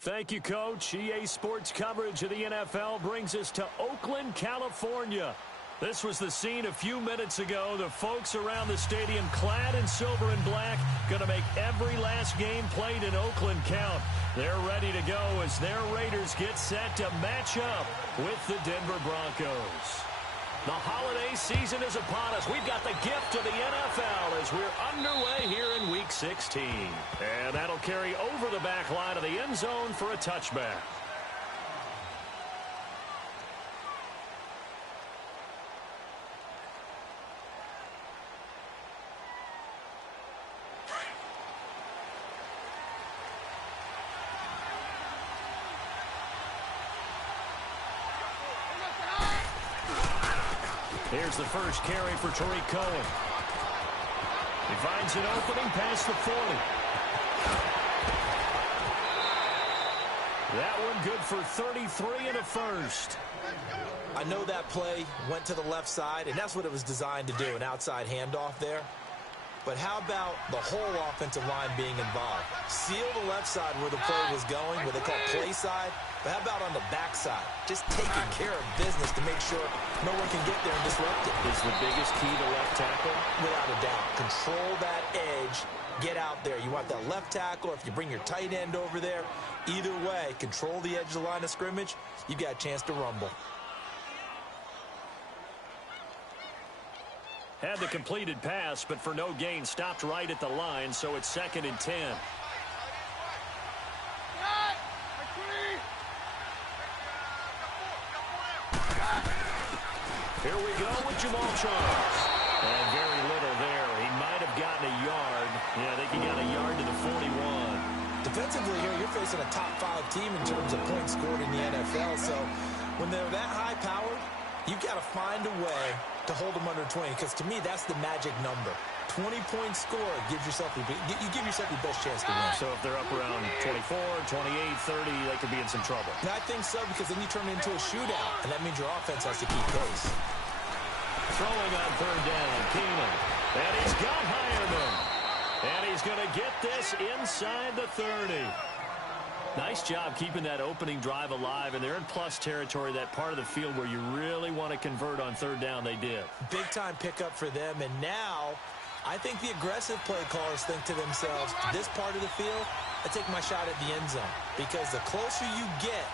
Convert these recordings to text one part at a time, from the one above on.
Thank you, Coach. EA Sports coverage of the NFL brings us to Oakland, California. This was the scene a few minutes ago. The folks around the stadium clad in silver and black going to make every last game played in Oakland count. They're ready to go as their Raiders get set to match up with the Denver Broncos. The holiday season is upon us. We've got the gift of the NFL as we're underway here in Week 16. And that'll carry over the back line of the end zone for a touchback. Here's the first carry for Tariq Cohen. He finds an opening past the 40. That one good for 33 and a first. I know that play went to the left side, and that's what it was designed to do, an outside handoff there. But how about the whole offensive line being involved? Seal the left side where the play was going, what they call play side. But how about on the backside? Just taking care of business to make sure no one can get there and disrupt it. Is the biggest key to left tackle? Without a doubt. Control that edge. Get out there. You want that left tackle, or if you bring your tight end over there, either way, control the edge of the line of scrimmage, you got a chance to rumble. Had the completed pass, but for no gain, stopped right at the line, so it's 2nd and 10. Here we go with Jamal Charles. And very little there. He might have gotten a yard. Yeah, I think he got a yard to the 41. Defensively here, you're facing a top 5 team in terms of points scored in the NFL, so when they're that high-powered, you've got to find a way to hold them under 20, because to me, that's the magic number. 20-point score gives yourself you give yourself your best chance to win. So if they're up around 24, 28, 30, they could be in some trouble. And I think so, because then you turn it into a shootout, and that means your offense has to keep pace. Throwing on 3rd down, Keenan. And he's got Hireman. And he's going to get this inside the 30. Nice job keeping that opening drive alive, and they're in plus territory, that part of the field where you really want to convert on 3rd down. They did. Big-time pickup for them, and now I think the aggressive play callers think to themselves, this part of the field, I take my shot at the end zone, because the closer you get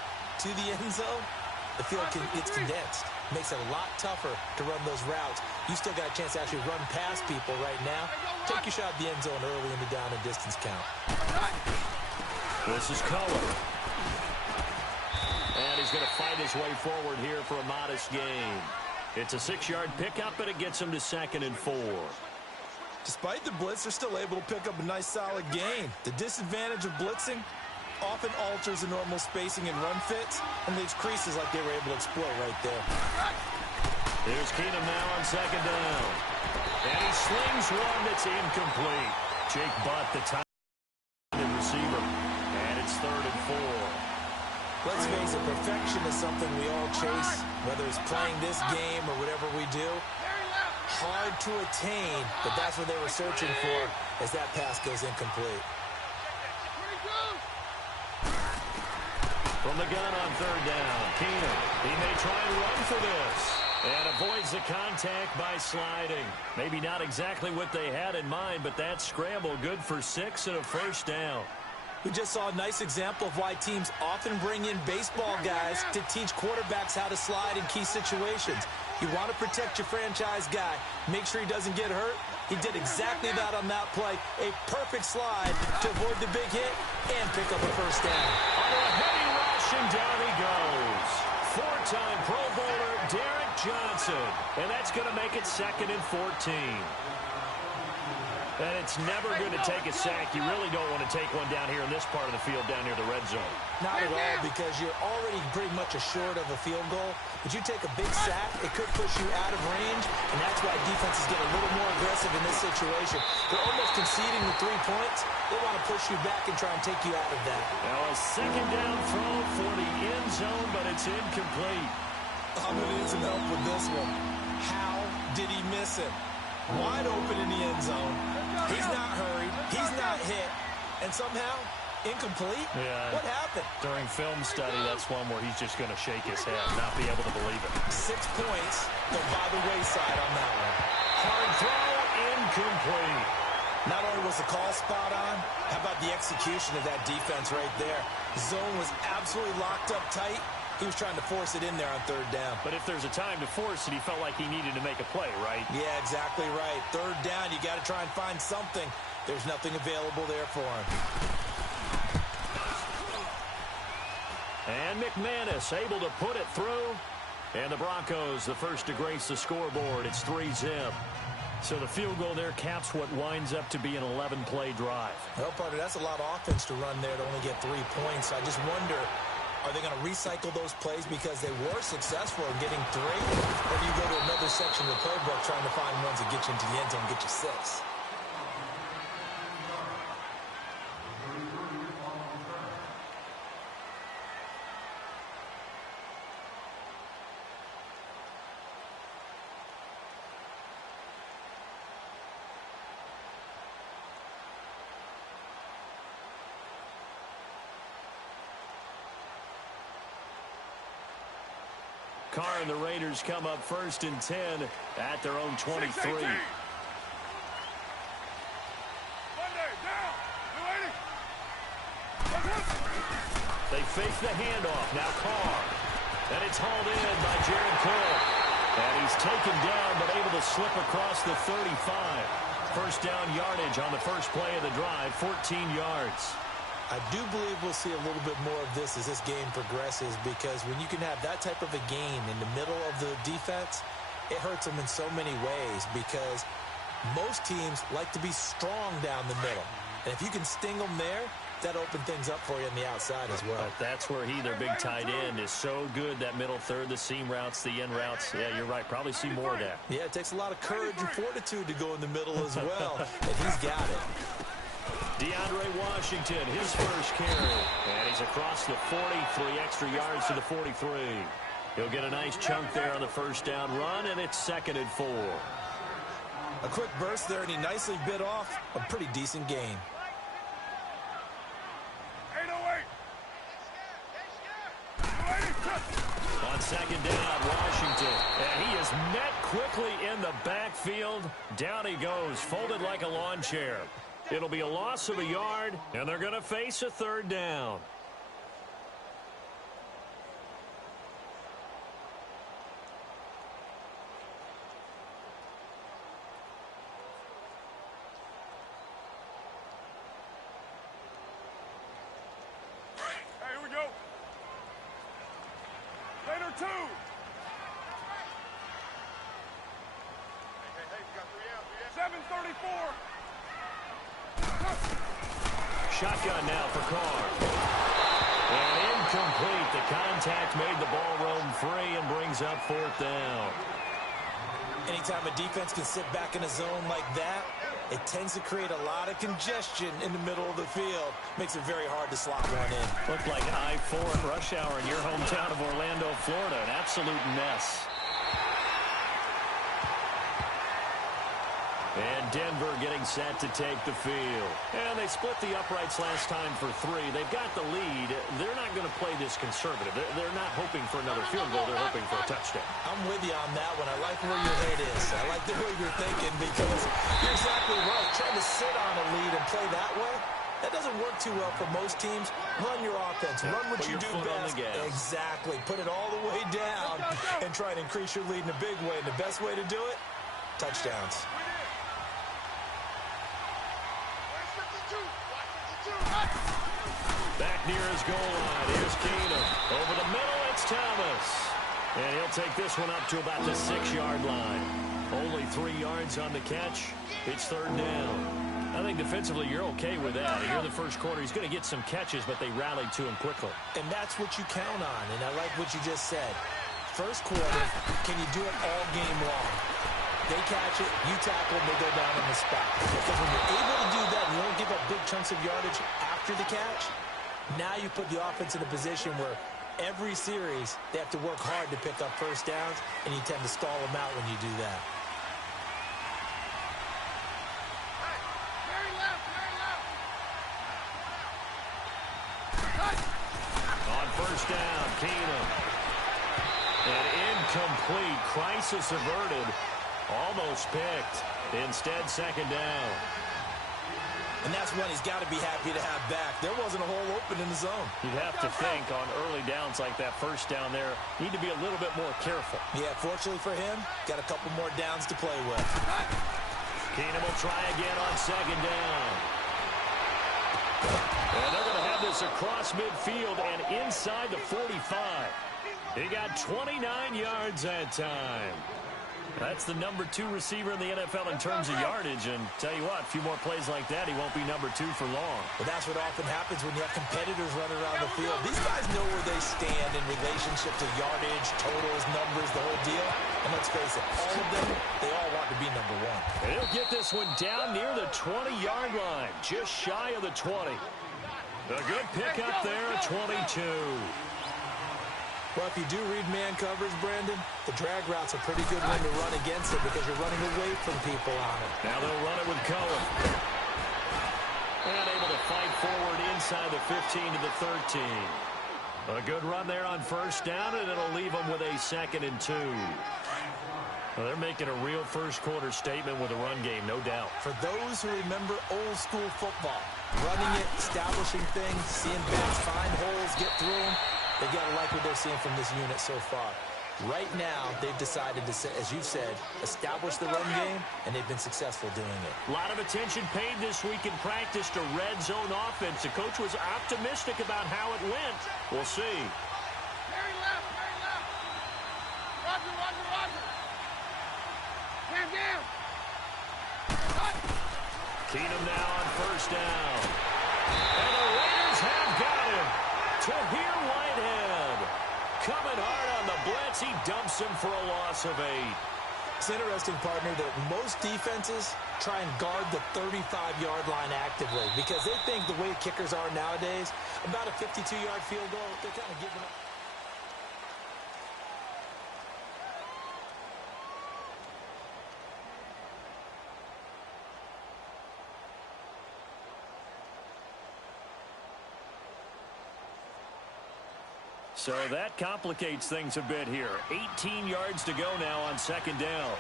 to the end zone, the field gets condensed. Makes it a lot tougher to run those routes. You still got a chance to actually run past people right now. Take your shot at the end zone early in the down and distance count. This is Cohen. And he's going to fight his way forward here for a modest gain. It's a 6-yard pickup, and it gets him to 2nd and 4. Despite the blitz, they're still able to pick up a nice solid gain. The disadvantage of blitzing often alters the normal spacing and run fits and leaves creases like they were able to exploit right there. Here's Keenum now on 2nd down. And he slings one that's incomplete. Jake Butt, the tight receiver. And it's 3rd and 4. Let's face it, perfection is something we all chase, whether it's playing this game or whatever we do. Hard to attain, but that's what they were searching for as that pass goes incomplete. From the gun on 3rd down, Keenum. He may try and run for this. And avoids the contact by sliding. Maybe not exactly what they had in mind, but that scramble good for 6 and a 1st down. We just saw a nice example of why teams often bring in baseball guys to teach quarterbacks how to slide in key situations. You want to protect your franchise guy. Make sure he doesn't get hurt. He did exactly that on that play. A perfect slide to avoid the big hit and pick up a 1st down. On a heavy rush, and down he goes. 4-time Pro Bowler Derek Johnson. And that's going to make it 2nd and 14. And it's never good to take a sack. You really don't want to take one down here in this part of the field down near the red zone. Not at all, because you're already pretty much assured of a field goal. But you take a big sack, it could push you out of range, and that's why defenses get a little more aggressive in this situation. They're almost conceding the 3 points. They want to push you back and try and take you out of that. Now a 2nd down throw for the end zone, but it's incomplete. I'm going to need some help with this one. How did he miss it? Wide open in the end zone. He's not hurried. He's not hit. And somehow, Incomplete? Yeah. What happened? During film study, that's one where he's just going to shake his head, not be able to believe it. 6 points go by the wayside on that one. Hard throw, incomplete. Not only was the call spot on, how about the execution of that defense right there? Zone was absolutely locked up tight. He was trying to force it in there on 3rd down. But if there's a time to force it, he felt like he needed to make a play, right? Yeah, exactly right. 3rd down, you got to try and find something. There's nothing available there for him. And McManus able to put it through. And the Broncos, the first to grace the scoreboard. It's 3-zip. So the field goal there caps what winds up to be an 11-play drive. Well, partner, that's a lot of offense to run there to only get 3 points. I just wonder, are they going to recycle those plays because they were successful in getting 3? Or do you go to another section of the playbook trying to find ones that get you into the end zone and get you 6? Carr and the Raiders come up 1st and 10 at their own 23. They fake the handoff. Now Carr. And it's hauled in by Jared Cole. And he's taken down but able to slip across the 35. First down yardage on the first play of the drive, 14 yards. I do believe we'll see a little bit more of this as this game progresses, because when you can have that type of a game in the middle of the defense, it hurts them in so many ways, because most teams like to be strong down the middle. And if you can sting them there, that opens things up for you on the outside as well. But that's where their big tight end, is so good, that middle third, the seam routes, the in routes. Yeah, you're right. Probably see more of that. Yeah, it takes a lot of courage and fortitude to go in the middle as well, and he's got it. DeAndre Washington, his first carry. And he's across the 40, 3 extra yards to the 43. He'll get a nice chunk there on the first down run, and it's 2nd and 4. A quick burst there, and he nicely bit off a pretty decent gain. On 2nd down, Washington. And he is met quickly in the backfield. Down he goes, folded like a lawn chair. It'll be a loss of a yard, and they're going to face a 3rd down. Hey, here we go. Later, 2. Hey, we got 3 out. 7:34. Shotgun now for Carr. And incomplete. The contact made the ball roam free and brings up 4th down. Anytime a defense can sit back in a zone like that, it tends to create a lot of congestion in the middle of the field. Makes it very hard to slot one in. Looked like I-4 at rush hour in your hometown of Orlando, Florida. An absolute mess. And Denver getting set to take the field. And they split the uprights last time for 3. They've got the lead. They're not going to play this conservative. They're not hoping for another field goal. They're hoping for a touchdown. I'm with you on that one. I like where your head is. I like the way you're thinking, because you're exactly right. Trying to sit on a lead and play that way, that doesn't work too well for most teams. Run your offense. Run what you do best. Exactly. Put it all the way down and try to increase your lead in a big way. And the best way to do it, touchdowns. Back near his goal line. Here's Keenum. Over the middle, it's Thomas. And he'll take this one up to about the 6-yard line. Only 3 yards on the catch. It's 3rd down. I think defensively you're okay with that. Here in the first quarter, he's going to get some catches, but they rallied to him quickly. And that's what you count on, and I like what you just said. First quarter, can you do it all game long? They catch it, you tackle them, they go down on the spot. Because when you're able to do that and you don't give up big chunks of yardage after the catch, now you put the offense in a position where every series they have to work hard to pick up first downs, and you tend to stall them out when you do that. down. Keenum. An incomplete. Crisis averted. Almost picked. Instead, second down. And that's one he's got to be happy to have back. There wasn't a hole open in the zone. You'd have to think on early downs like that first down there, need to be a little bit more careful. Yeah, fortunately for him, got a couple more downs to play with. Keenum will try again on second down. And they're going to have this across midfield and inside the 45. He got 29 yards that time. That's the number 2 receiver in the NFL in terms of yardage. And tell you what, a few more plays like that, he won't be number 2 for long. Well, that's what often happens when you have competitors running around the field. These guys know where they stand in relationship to yardage, totals, numbers, the whole deal. And let's face it, all of them, they all want to be number 1. And he'll get this one down near the 20-yard line, just shy of the 20. A good pickup there at 22. Well, if you do read man coverage, Brandon, the drag route's a pretty good one to run against it because you're running away from people on it. Now they'll run it with Cohen. And able to fight forward inside the 15 to the 13. A good run there on first down, and it'll leave them with a 2nd and 2. Well, they're making a real first-quarter statement with a run game, no doubt. For those who remember old-school football, running it, establishing things, seeing backs find holes, get through them, they've got to like what they're seeing from this unit so far. Right now, they've decided to, as you said, establish the run game, and they've been successful doing it. A lot of attention paid this week in practice to red zone offense. The coach was optimistic about how it went. We'll see. Very left, very left. Roger, roger, roger. Cam down. Keenum now on first down. And the Raiders have got him. Tahir Whitehead coming hard on the blitz. He dumps him for a loss of 8. It's interesting, partner, that most defenses try and guard the 35-yard line actively because they think the way kickers are nowadays, about a 52-yard field goal, they're kind of giving up. So that complicates things a bit here. 18 yards to go now on second down.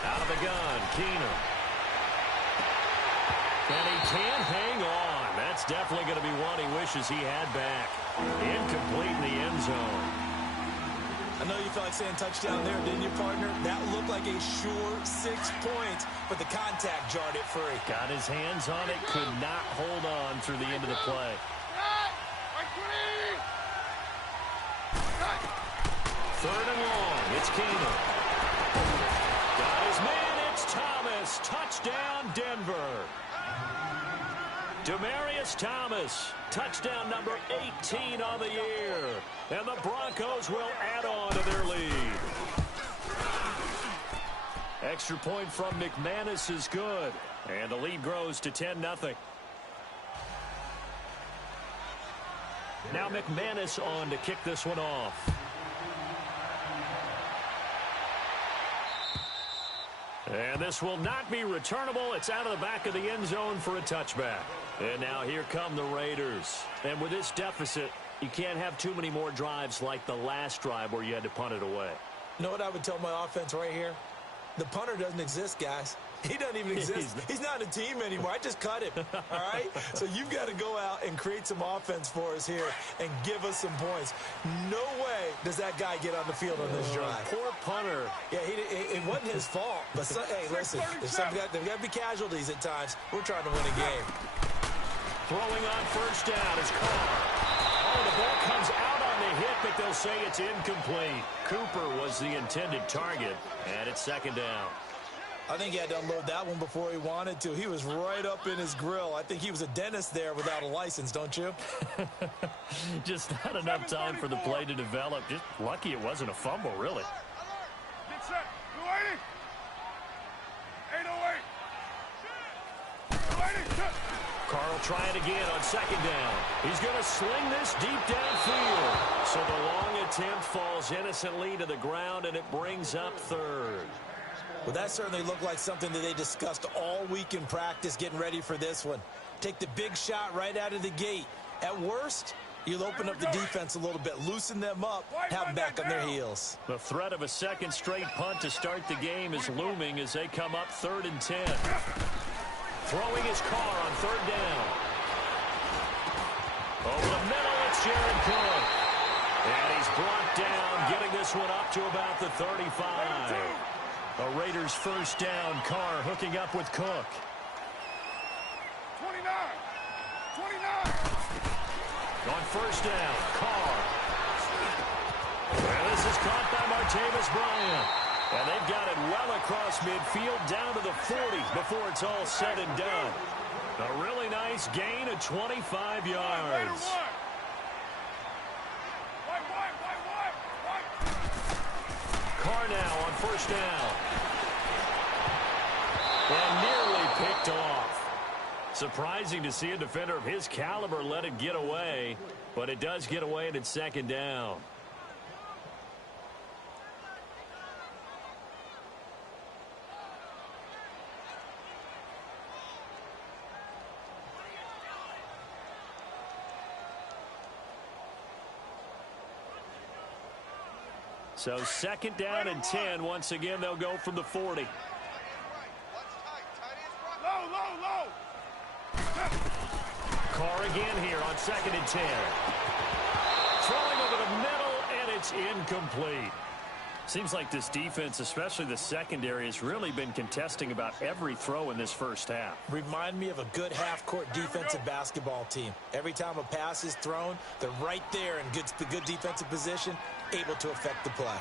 Out of the gun, Keenum. And he can't hang on. That's definitely going to be one he wishes he had back. Incomplete in the end zone. I know you felt like saying touchdown there, didn't you, partner? That looked like a sure 6 points, but the contact jarred it free. Got his hands on it, could not hold on through the end of the play. Third and long, it's Keenum. Got his man, it's Thomas. Touchdown, Denver. Demaryius Thomas, touchdown number 18 on the year. And the Broncos will add on to their lead. Extra point from McManus is good. And the lead grows to 10-0. Now McManus on to kick this one off. And this will not be returnable. It's out of the back of the end zone for a touchback. And now here come the Raiders. And with this deficit, you can't have too many more drives like the last drive where you had to punt it away. You know what I would tell my offense right here? The punter doesn't exist, guys. He doesn't even exist. He's not a team anymore. I just cut him, all right? So you've got to go out and create some offense for us here and give us some points. No way does that guy get on the field on this drive. Poor punter. Yeah, it wasn't his fault. But, hey, listen, there's got to be casualties at times. We're trying to win a game. Throwing on first down is Carr. Oh, the ball comes out on the hit, but they'll say it's incomplete. Cooper was the intended target, and it's second down. I think he had to unload that one before he wanted to. He was right up in his grill. I think he was a dentist there without a license, don't you? Just not enough time for the play to develop. Just lucky it wasn't a fumble, really. Get set. 280. 808. 280. Carr will try it again on second down. He's going to sling this deep downfield. So the long attempt falls innocently to the ground, and it brings up third. Well, that certainly looked like something that they discussed all week in practice getting ready for this one. Take the big shot right out of the gate. At worst, you'll open up the defense a little bit, loosen them up, have them back on their heels. The threat of a second straight punt to start the game is looming as they come up 3rd and 10. Throwing his car on 3rd down. Over the middle, it's Jared Cook. And he's brought down, getting this one up to about the 35. The Raiders' first down. Carr hooking up with Cook. 29. On first down, Carr. And this is caught by Martavis Bryant. And they've got it well across midfield down to the 40 before it's all said and done. A really nice gain of 25 yards. Carr now on first down. And nearly picked off. Surprising to see a defender of his caliber let it get away, but it does get away and it's 2nd down. So 2nd down and 10. Once again, they'll go from the 40. Low. Carr again here on 2nd and 10. Throwing over the middle, and it's incomplete. Seems like this defense, especially the secondary, has really been contesting about every throw in this first half. Remind me of a good half-court defensive basketball team. Every time a pass is thrown, they're right there in good defensive position, able to affect the play.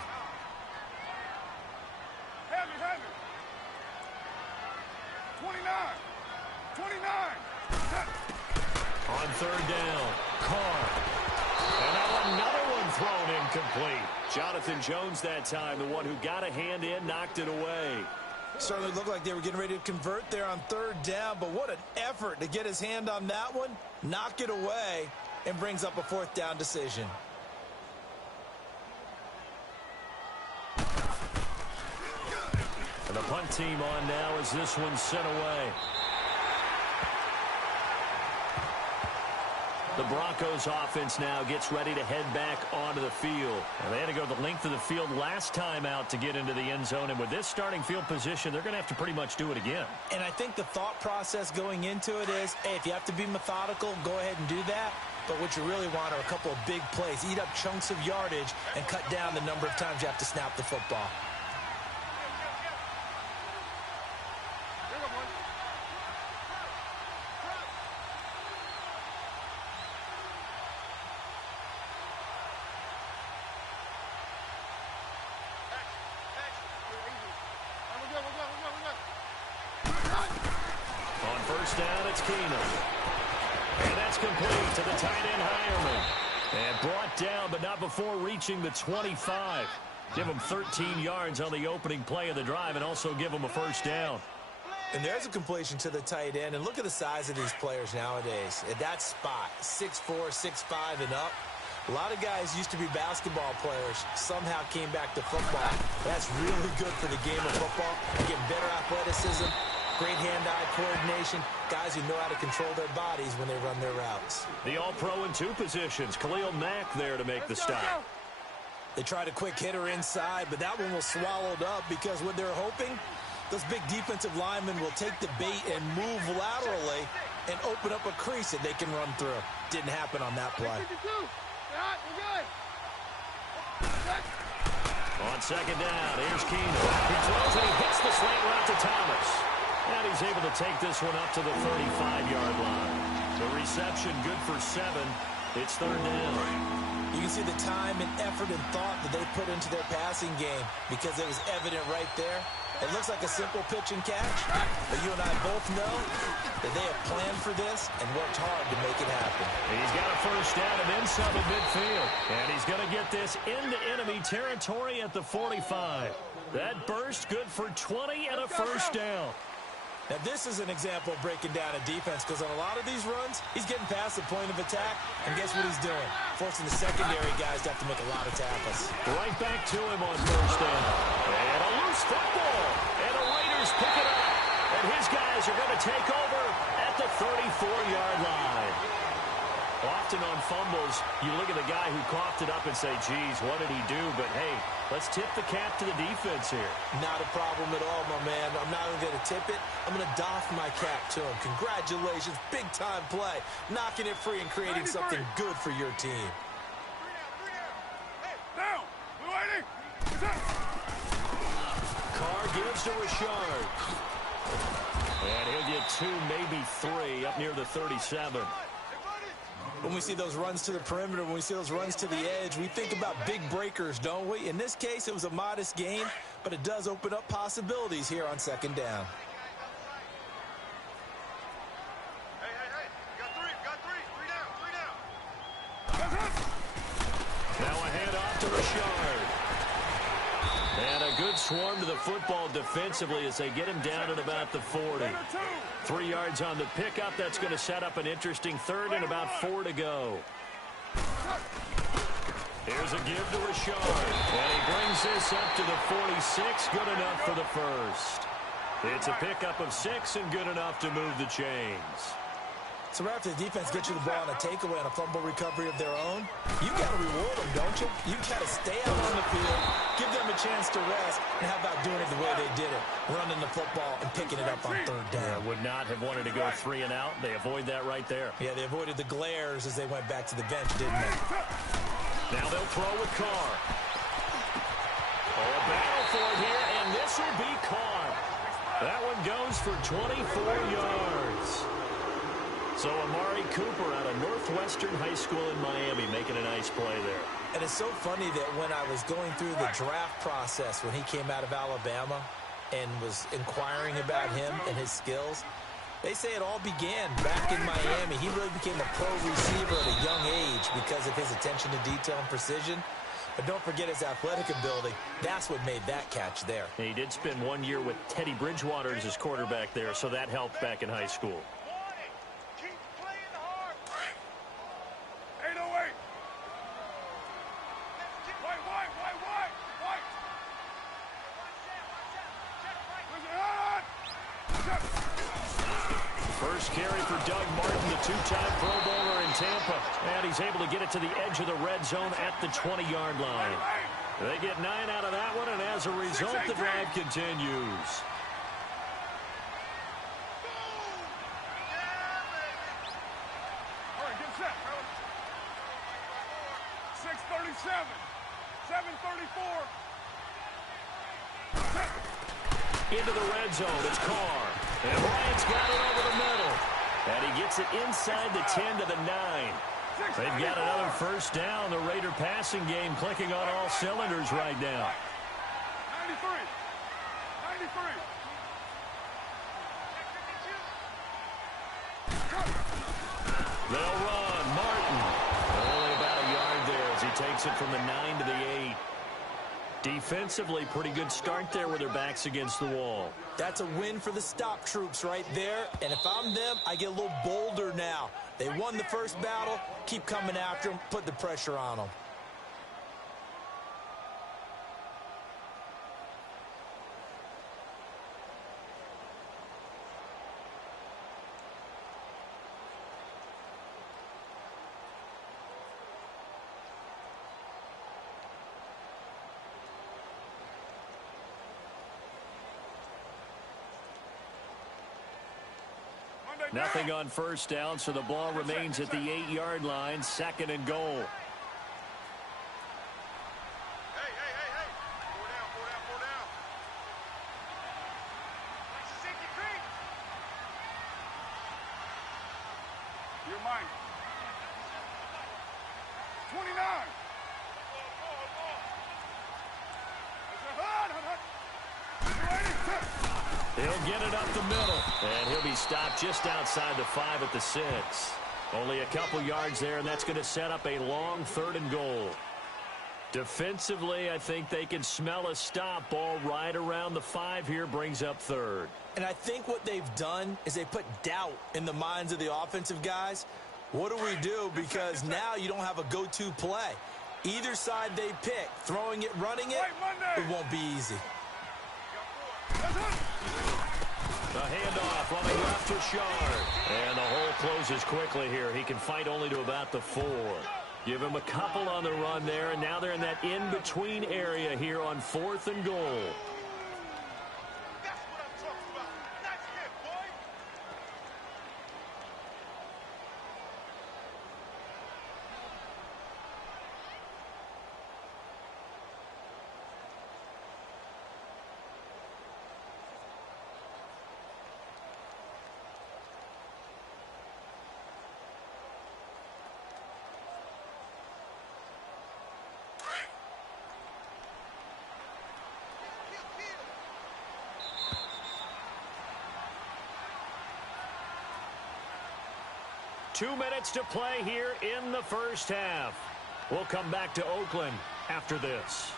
Heavy. 29. On 3rd down, Carr. And now another one thrown incomplete. Jonathan Jones that time, the one who got a hand in, knocked it away. Certainly looked like they were getting ready to convert there on 3rd down, but what an effort to get his hand on that one, knock it away, and brings up a 4th down decision. And the punt team on now as this one's sent away. The Broncos offense now gets ready to head back onto the field. And they had to go the length of the field last time out to get into the end zone. And with this starting field position, they're going to have to pretty much do it again. And I think the thought process going into it is, hey, if you have to be methodical, go ahead and do that. But what you really want are a couple of big plays. Eat up chunks of yardage and cut down the number of times you have to snap the football. On first down, it's Keenum. And that's complete to the tight end, Hireman. And brought down, but not before reaching the 25. Give him 13 yards on the opening play of the drive and also give him a first down. And there's a completion to the tight end. And look at the size of these players nowadays. At that spot, 6'4", 6'5", and up. A lot of guys used to be basketball players, somehow came back to football. That's really good for the game of football. Getting better athleticism, great hand-eye coordination, guys who know how to control their bodies when they run their routes. The All-Pro in 2 positions. Khalil Mack there to make the stop. They tried a quick hitter inside, but that one was swallowed up because what they're hoping, those big defensive linemen will take the bait and move laterally and open up a crease that they can run through. Didn't happen on that play. On second down, here's Keenum. He throws and he hits the slant route to Thomas. And he's able to take this one up to the 35-yard line. The reception good for 7. It's 3rd down. You can see the time and effort and thought that they put into their passing game because it was evident right there. It looks like a simple pitch and catch, but you and I both know that they have planned for this and worked hard to make it happen. He's got a first down and then some at midfield. And he's going to get this into enemy territory at the 45. That burst good for 20 and a first down. Now, this is an example of breaking down a defense because on a lot of these runs, he's getting past the point of attack, and guess what he's doing? Forcing the secondary guys to have to make a lot of tackles. Right back to him on first down. And a loose football. And the Raiders pick it up. And his guys are going to take over at the 34-yard line. Often on fumbles, you look at the guy who coughed it up and say, geez, what did he do? But, hey, let's tip the cap to the defense here. Not a problem at all, my man. I'm not even going to tip it. I'm going to doff my cap to him. Congratulations. Big-time play. Knocking it free and creating something good for your team. Down. Blue 80. Carr gives to Richard. And he'll get 2, maybe 3 up near the 37. When we see those runs to the perimeter, when we see those runs to the edge, we think about big breakers, don't we? In this case, it was a modest gain, but it does open up possibilities here on second down. Hey. Got three. Three down. Now a handoff to Richard. And a good swarm to the football defensively as they get him down at about the 40. 3 yards on the pickup. That's going to set up an interesting third and about 4 to go. Here's a give to Richard. And he brings this up to the 46. Good enough for the first. It's a pickup of 6 and good enough to move the chains. So right after the defense gets you the ball on a takeaway and a fumble recovery of their own, you've got to reward them, don't you? You've got to stay out on the field, give them a chance to rest, and how about doing it the way they did it, running the football and picking it up on third down. Yeah, would not have wanted to go 3 and out. They avoid that right there. Yeah, they avoided the glares as they went back to the bench, didn't they? Now they'll throw with Carr. A battle for it here, and this will be caught. That one goes for 24 yards. So Amari Cooper out of Northwestern High School in Miami making a nice play there. And it's so funny that when I was going through the draft process when he came out of Alabama and was inquiring about him and his skills, they say it all began back in Miami. He really became a pro receiver at a young age because of his attention to detail and precision. But don't forget his athletic ability. That's what made that catch there. And he did spend 1 year with Teddy Bridgewater as his quarterback there, so that helped back in high school. 808. White. First carry for Doug Martin, the 2-time Pro Bowler in Tampa. And he's able to get it to the edge of the red zone at the 20-yard line. They get 9 out of that one, and as a result, the drive continues. All right, get set, brother. 6:37. 7:34. Into the red zone, it's Carr. And Bryant's got it over the middle. And he gets it inside the 10 to the 9. They've got another first down. The Raider passing game clicking on all cylinders right now. 93. 93. They'll run. Martin. Only about a yard there as he takes it from the 9 to the 8. Defensively, pretty good start there with their backs against the wall. That's a win for the stop troops right there. And if I'm them, I get a little bolder now. They won the first battle. Keep coming after them. Put the pressure on them. Nothing on first down, so the ball remains at the 8-yard line. 2nd and goal. Hey. 4 down. You're mine. 29. He'll get it up the middle, and he'll be stopped just outside the 5 at the 6. Only a couple yards there, and that's going to set up a long 3rd and goal. Defensively, I think they can smell a stop. Ball right around the 5 here, brings up 3rd. And I think what they've done is they put doubt in the minds of the offensive guys. What do we do? Because now you don't have a go-to play. Either side they pick, throwing it, running it, it won't be easy. A handoff on the left to Shard. And the hole closes quickly here. He can fight only to about the 4. Give him a couple on the run there, and now they're in that in-between area here on 4th and goal. Two minutes to play here in the first half. We'll come back to Oakland after this.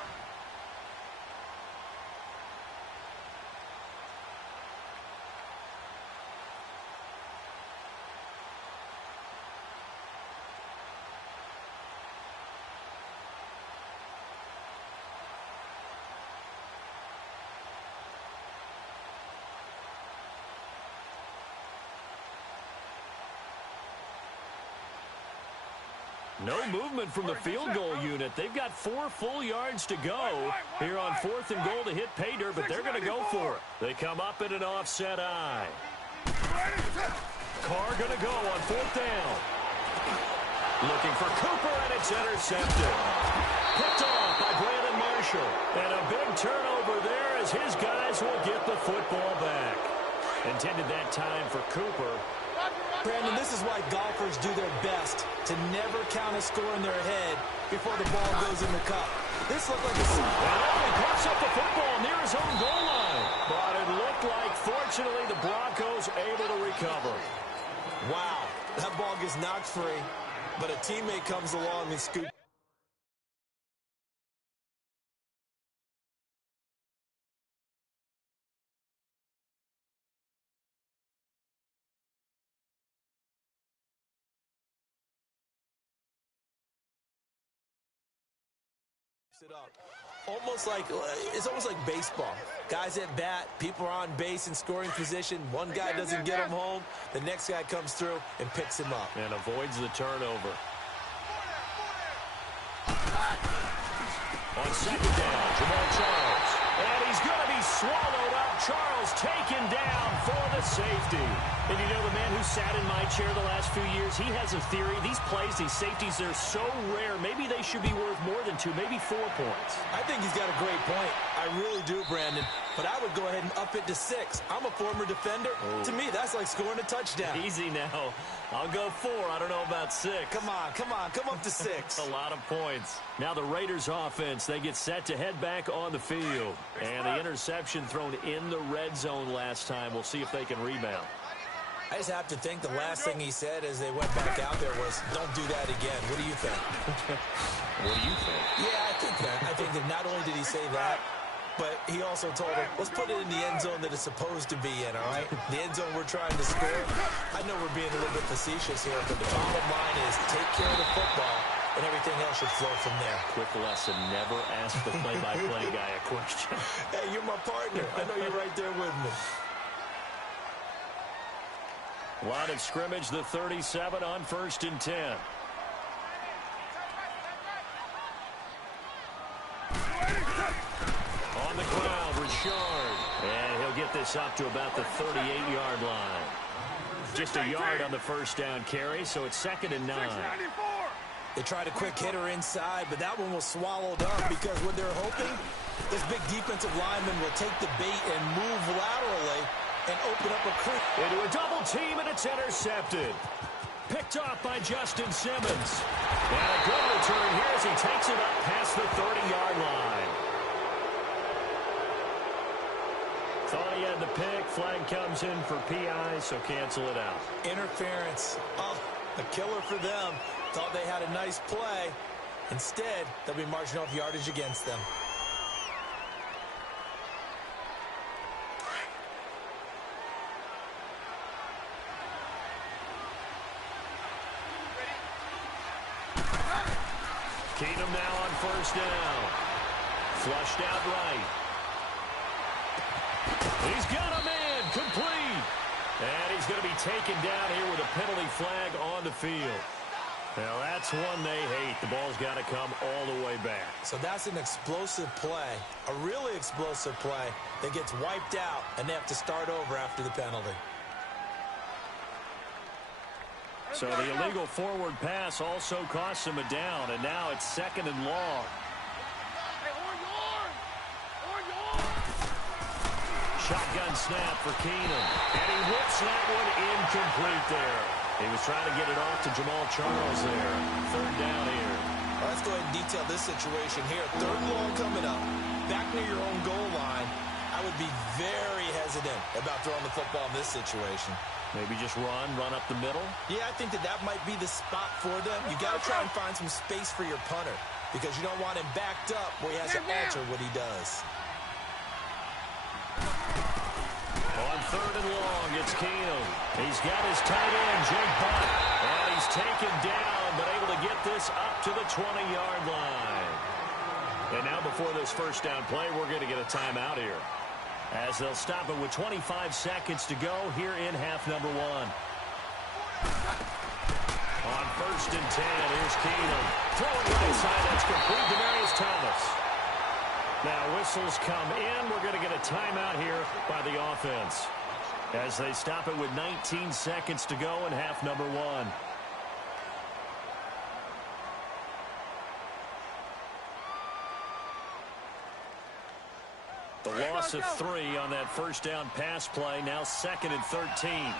No movement from the field goal unit. They've got 4 full yards to go here on 4th and goal to hit pay dirt, but they're going to go for it. They come up in an offset eye. Carr going to go on 4th down. Looking for Cooper, and it's intercepted. Picked off by Brandon Marshall. And a big turnover there as his guys will get the football back. Intended that time for Cooper. Brandon, this is why golfers do their best to never count a score in their head before the ball goes in the cup. This looked like a... And he picks up the football near his own goal line. But it looked like, fortunately, the Broncos able to recover. Wow, that ball gets knocked free, but a teammate comes along and scoops. It up. It's almost like baseball. Guys at bat, people are on base in scoring position. One guy doesn't get him home. The next guy comes through and picks him up. And avoids the turnover. On 2nd down, Jamal Charles. And he's going to be swallowed up. Charles taken down for the safety. And you know, the man who sat in my chair the last few years, he has a theory. These plays, these safeties, they're so rare. Maybe they should be worth more than 2, maybe 4 points. I think he's got a great point. I really do, Brandon. But I would go ahead and up it to 6. I'm a former defender. Oh. To me, that's like scoring a touchdown. Easy now. I'll go 4. I don't know about 6. Come on. Come up to 6. A lot of points. Now the Raiders offense, they get set to head back on the field. And the interception thrown in the red zone last time. We'll see if they can rebound. I just have to think the last thing he said as they went back out there was, don't do that again. What do you think? What do you think? Yeah, I think that. I think that not only did he say that, but he also told him, let's put it in the end zone that it's supposed to be in, all right? The end zone we're trying to score. I know we're being a little bit facetious here, but the bottom line is take care of the football, and everything else should flow from there. Quick lesson, never ask the play-by-play guy a question. Hey, you're my partner. I know you're right there with me. Line of scrimmage, the 37 on 1st and 10. On the ground, Richard. And he'll get this up to about the 38-yard line. Just a yard on the first down carry, so it's 2nd and 9. They tried a quick hitter inside, but that one was swallowed up because what they're hoping, this big defensive lineman will take the bait and move laterally and open up a creek. Into a double team, and it's intercepted. Picked off by Justin Simmons. And a good return here as he takes it up past the 30-yard line. Thought he had the pick. Flag comes in for PI, so cancel it out. Interference. Oh, a killer for them. Thought they had a nice play. Instead, they'll be marching off yardage against them. Keenum now on 1st down. Flushed out right. He's got a man complete. And he's going to be taken down here with a penalty flag on the field. Now, that's one they hate. The ball's got to come all the way back. So that's an explosive play, a really explosive play that gets wiped out, and they have to start over after the penalty. So the illegal forward pass also costs him a down, and now it's 2nd and long. Shotgun snap for Keenum. And he whips that one incomplete there. He was trying to get it off to Jamal Charles there. 3rd down here. Well, let's go ahead and detail this situation here. 3rd and long coming up. Back near your own goal line. I would be very hesitant about throwing the football in this situation. Maybe just run up the middle? Yeah, I think that might be the spot for them. You got to try and find some space for your punter because you don't want him backed up where he has to alter what he does. On 3rd and long, it's Keenum. He's got his tight end, Jake Butt. And he's taken down, but able to get this up to the 20-yard line. And now before this first down play, we're going to get a timeout here, as they'll stop it with 25 seconds to go here in half number 1. On 1st and 10, here's Keenum. Throwing right side, that's complete to Demarius Thomas. Now whistles come in. We're going to get a timeout here by the offense, as they stop it with 19 seconds to go in half number 1. The loss of 3 on that first down pass play. Now 2nd and 13.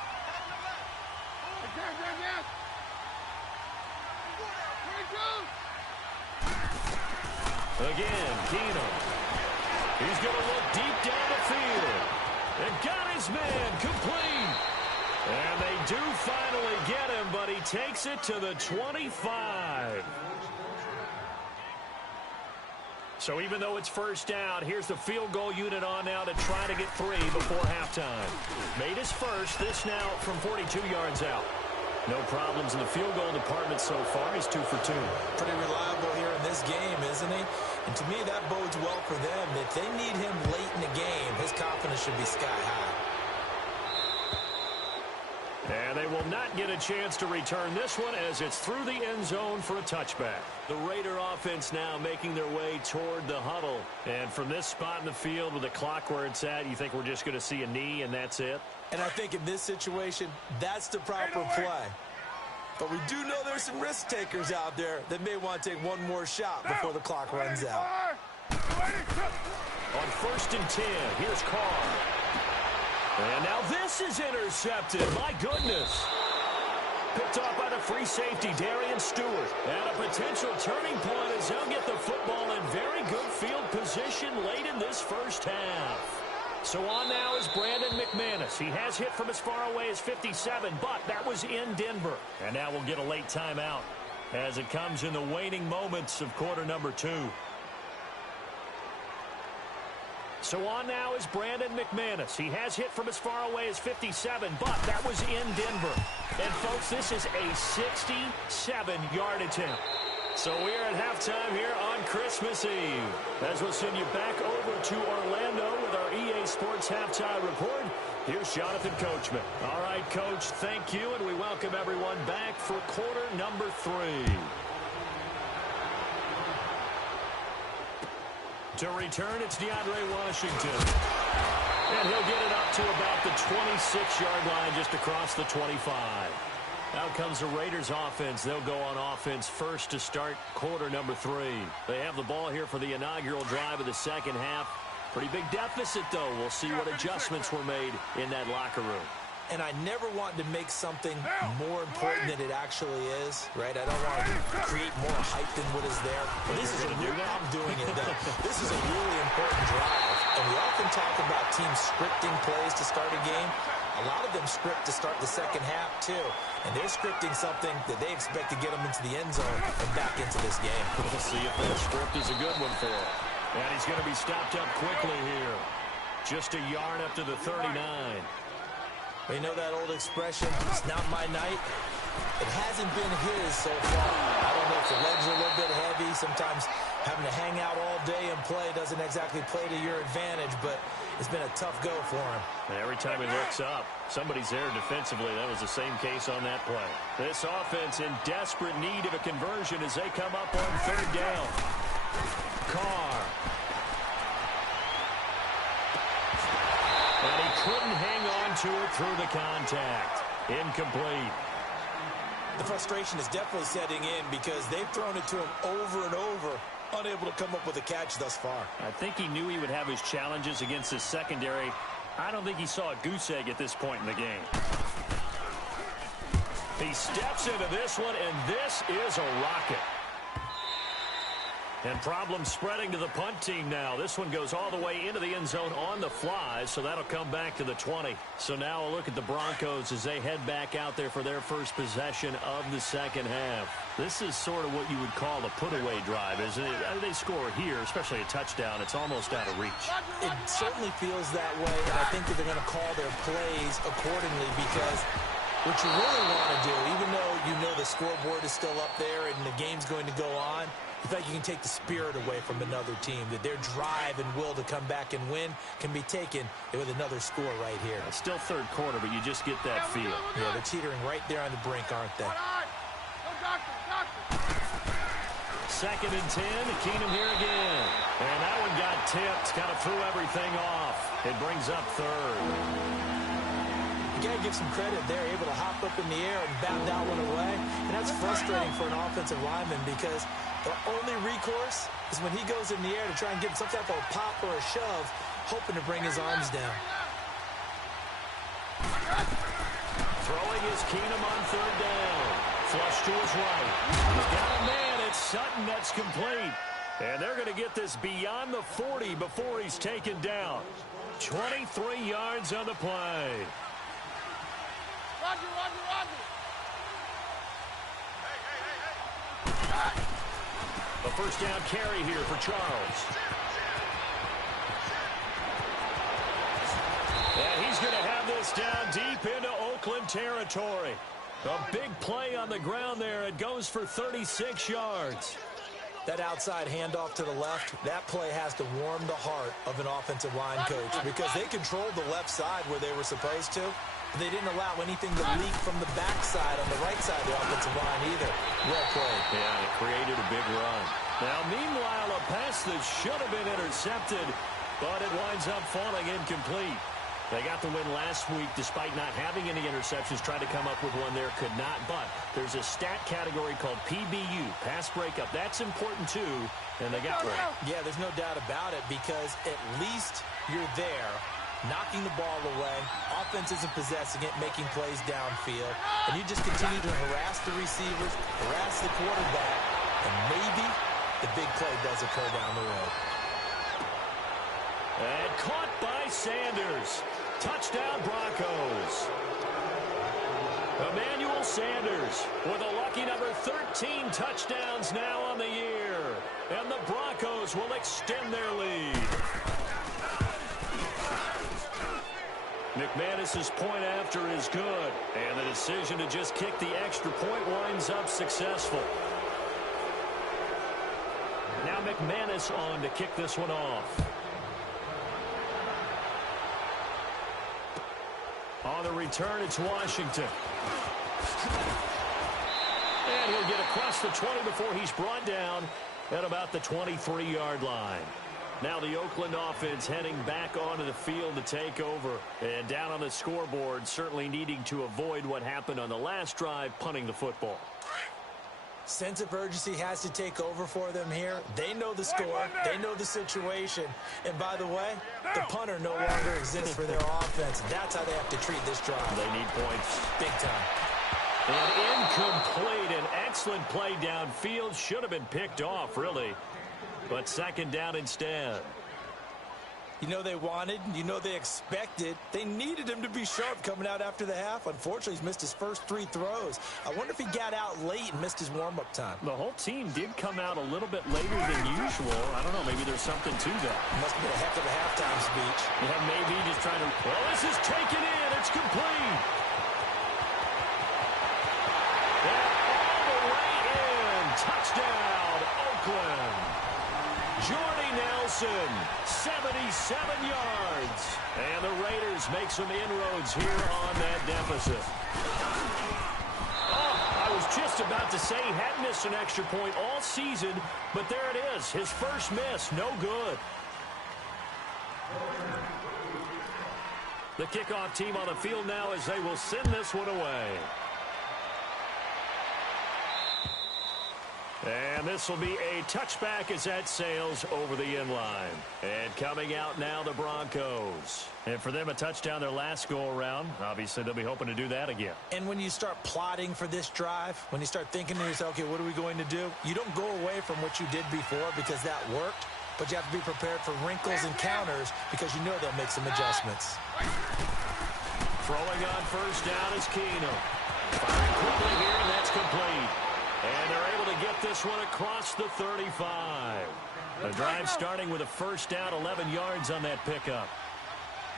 Again, Keenum. He's going to look deep down the field. And got his man complete. And they do finally get him, but he takes it to the 25. So even though it's first down, here's the field goal unit on now to try to get 3 before halftime. Made his first. This now from 42 yards out. No problems in the field goal department so far. He's 2 for 2. Pretty reliable here in this game, isn't he? And to me, that bodes well for them. If they need him late in the game, his confidence should be sky high. And they will not get a chance to return this one as it's through the end zone for a touchback. The Raider offense now making their way toward the huddle. And from this spot in the field with the clock where it's at, you think we're just going to see a knee and that's it? And I think in this situation, that's the proper play. But we do know there's some risk takers out there that may want to take one more shot before the clock runs out. On 1st and 10, here's Carr. And now this is intercepted. My goodness. Picked off by the free safety, Darian Stewart. And a potential turning point as they'll get the football in very good field position late in this first half. So on now is Brandon McManus. He has hit from as far away as 57, but that was in Denver. And now we'll get a late timeout as it comes in the waning moments of quarter number 2. So on now is Brandon McManus. He has hit from as far away as 57, but that was in Denver. And, folks, this is a 67-yard attempt. So we are at halftime here on Christmas Eve, as we'll send you back over to Orlando with our EA Sports Halftime Report. Here's Jonathan Coachman. All right, Coach, thank you, and we welcome everyone back for quarter number 3. To return, it's DeAndre Washington. And he'll get it up to about the 26-yard line, just across the 25. Out comes the Raiders offense. They'll go on offense first to start quarter number 3. They have the ball here for the inaugural drive of the second half. Pretty big deficit, though. We'll see what adjustments were made in that locker room. And I never want to make something more important than it actually is, right? I don't want to create more hype than what is there. But this is I'm doing it, though. This is a really important drive. And we often talk about teams scripting plays to start a game. A lot of them script to start the second half, too. And they're scripting something that they expect to get them into the end zone and back into this game. We'll see if that script is a good one for him. And he's going to be stopped up quickly here. Just a yard up to the 39. You know that old expression, it's not my night? It hasn't been his so far. I don't know if the legs are a little bit heavy. Sometimes Having to hang out all day and play doesn't exactly play to your advantage, but it's been a tough go for him. And every time he looks up, somebody's there defensively. That was the same case on that play. This offense in desperate need of a conversion as they come up on third down. Carr. And he couldn't hang on to it through the contact. Incomplete. The frustration is definitely setting in because they've thrown it to him over and over, unable to come up with a catch thus far. I think he knew he would have his challenges against his secondary. I don't think he saw a goose egg at this point in the game. He steps into this one, and this is a rocket. And problems spreading to the punt team now. This one goes all the way into the end zone on the fly, so that'll come back to the 20. So now a look at the Broncos as they head back out there for their first possession of the second half. This is sort of what you would call a put-away drive, isn't it? They score here, especially a touchdown. It's almost out of reach. It certainly feels that way, and I think that they're going to call their plays accordingly because what you really want to do, even though you know the scoreboard is still up there and the game's going to go on, you think you can take the spirit away from another team, that their drive and will to come back and win can be taken with another score right here. It's still third quarter, but you just get that feel. Yeah, they're teetering right there on the brink, aren't they? Second and 10, Keenum here again. And that one got tipped, kind of threw everything off. It brings up third. You got to give some credit there, able to hop up in the air and bat that one away. And that's frustrating for an offensive lineman because the only recourse is when he goes in the air to try and give some type of a pop or a shove, hoping to bring his arms down. Throwing is Keenum on third down. Flush to his right. He's got a man. It's Sutton that's complete. And they're going to get this beyond the 40 before he's taken down. 23 yards on the play. Roger, Roger, Roger. A first down carry here for Charles. And he's going to have this down deep into Oakland territory. A big play on the ground there. It goes for 36 yards. That outside handoff to the left, that play has to warm the heart of an offensive line coach because they controlled the left side where they were supposed to. They didn't allow anything to leak from the backside on the right side of the offensive line either. Well played. Yeah, it created a big run. Now, meanwhile, a pass that should have been intercepted, but it winds up falling incomplete. They got the win last week despite not having any interceptions. Tried to come up with one there, could not. But there's a stat category called PBU, pass breakup. That's important too, and they got one. Yeah, there's no doubt about it because at least you're there, knocking the ball away. Offense isn't possessing it, making plays downfield. And you just continue to harass the receivers, harass the quarterback, and maybe the big play does occur down the road. And caught by Sanders. Touchdown Broncos. Emmanuel Sanders with a lucky number 13 touchdowns now on the year. And the Broncos will extend their lead. McManus's point after is good. And the decision to just kick the extra point winds up successful. Now McManus on to kick this one off. On the return, it's Washington. And he'll get across the 20 before he's brought down at about the 23-yard line. Now the Oakland offense heading back onto the field to take over. And down on the scoreboard, certainly needing to avoid what happened on the last drive, punting the football. Sense of urgency has to take over for them here. They know the score. They know the situation. And by the way, the punter no longer exists for their offense. That's how they have to treat this drive. They need points. Big time. And incomplete. An excellent play downfield. Should have been picked off, really. But second down instead. You know they wanted, you know they expected. They needed him to be sharp coming out after the half. Unfortunately, he's missed his first 3 throws. I wonder if he got out late and missed his warm-up time. The whole team did come out a little bit later than usual. I don't know, maybe there's something to that. Must have been a heck of a halftime speech. Yeah, maybe just trying to... Well, this is taken in. It's complete. And all the way in. Touchdown, Oakland. Wilson, 77 yards. And the Raiders make some inroads here on that deficit. I was just about to say he hadn't missed an extra point all season, but there it is. His first miss, no good. The kickoff team on the field now as they will send this one away. And this will be a touchback as that sails over the end line. And coming out now, the Broncos. And for them, a touchdown their last go-around. Obviously, they'll be hoping to do that again. And when you start plotting for this drive, when you start thinking to yourself, okay, what are we going to do? You don't go away from what you did before because that worked, but you have to be prepared for wrinkles and counters because you know they'll make some adjustments. Throwing on first down is Keenum. Firing quickly here, and that's complete. And they're able to get this one across the 35. The drive starting with a first down, 11 yards on that pickup.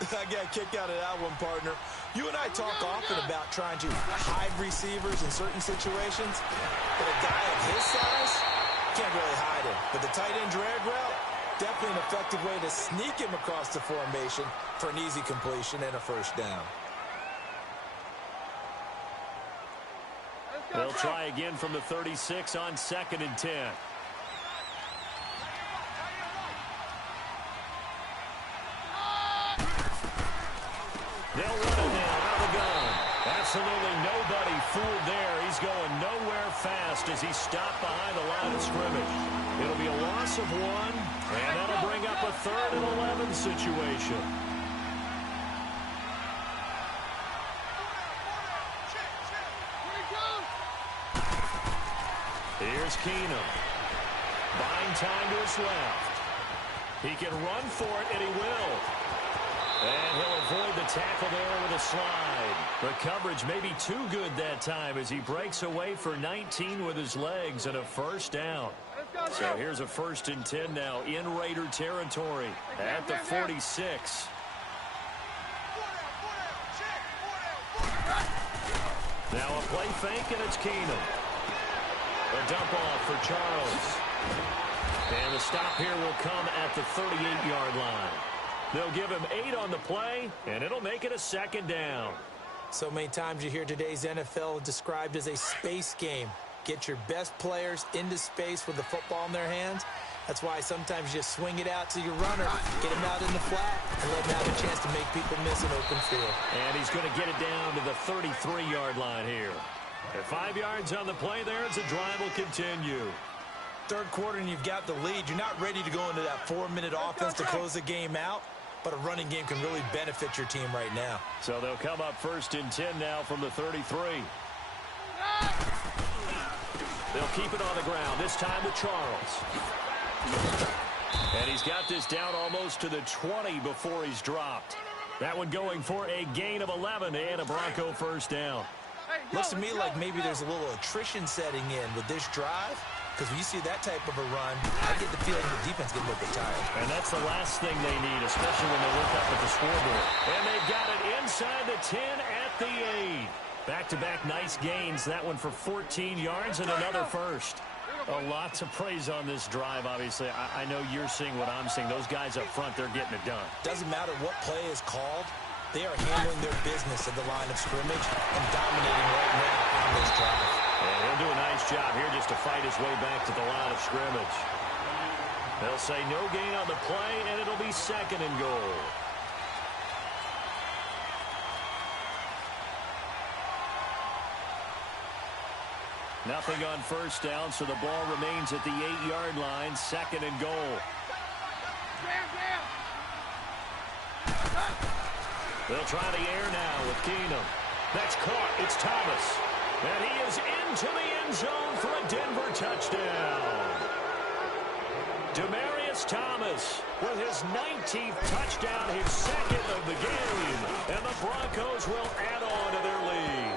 I got a kick out of that one, partner. You and I talk often about trying to hide receivers in certain situations, but a guy of his size can't really hide him. But the tight end drag route, definitely an effective way to sneak him across the formation for an easy completion and a first down. They'll try again from the 36 on 2nd and 10. They'll run it now out of the gun. Absolutely nobody fooled there. He's going nowhere fast as he's stopped behind the line of scrimmage. It'll be a loss of 1, and that'll bring up a 3rd and 11 situation. Here's Keenum. Buying time to his left. He can run for it, and he will. And he'll avoid the tackle there with a slide. The coverage may be too good that time as he breaks away for 19 with his legs and a first down. So here's a 1st and 10 now in Raider territory at the 46. Now a play fake, and it's Keenum. A dump off for Charles. And the stop here will come at the 38-yard line. They'll give him 8 on the play, and it'll make it a 2nd down. So many times you hear today's NFL described as a space game. Get your best players into space with the football in their hands. That's why sometimes you just swing it out to your runner, get him out in the flat, and let him have a chance to make people miss an open field. And he's going to get it down to the 33-yard line here. At 5 yards on the play there, as the drive will continue. Third quarter and you've got the lead. You're not ready to go into that 4-minute offense to close the game out, but a running game can really benefit your team right now. So they'll come up 1st and 10 now from the 33. They'll keep it on the ground, this time to Charles. And he's got this down almost to the 20 before he's dropped. That one going for a gain of 11 and a Bronco first down. Looks to me like maybe there's a little attrition setting in with this drive, because when you see that type of a run, I get the feeling the defense gets a little bit tired. And that's the last thing they need, especially when they look up at the scoreboard. And they've got it inside the 10 at the 8. Back-to-back nice gains. That one for 14 yards and another first. A lot to praise on this drive, obviously. I know you're seeing what I'm seeing. Those guys up front, they're getting it done. Doesn't matter what play is called. They are handling their business at the line of scrimmage and dominating right now on this drive. And he'll do a nice job here just to fight his way back to the line of scrimmage. They'll say no gain on the play, and it'll be 2nd and goal. Nothing on first down, so the ball remains at the 8-yard line, 2nd and goal. They'll try the air now with Keenum. That's caught. It's Thomas. And he is into the end zone for a Denver touchdown. Demaryius Thomas with his 19th touchdown, his 2nd of the game. And the Broncos will add on to their lead.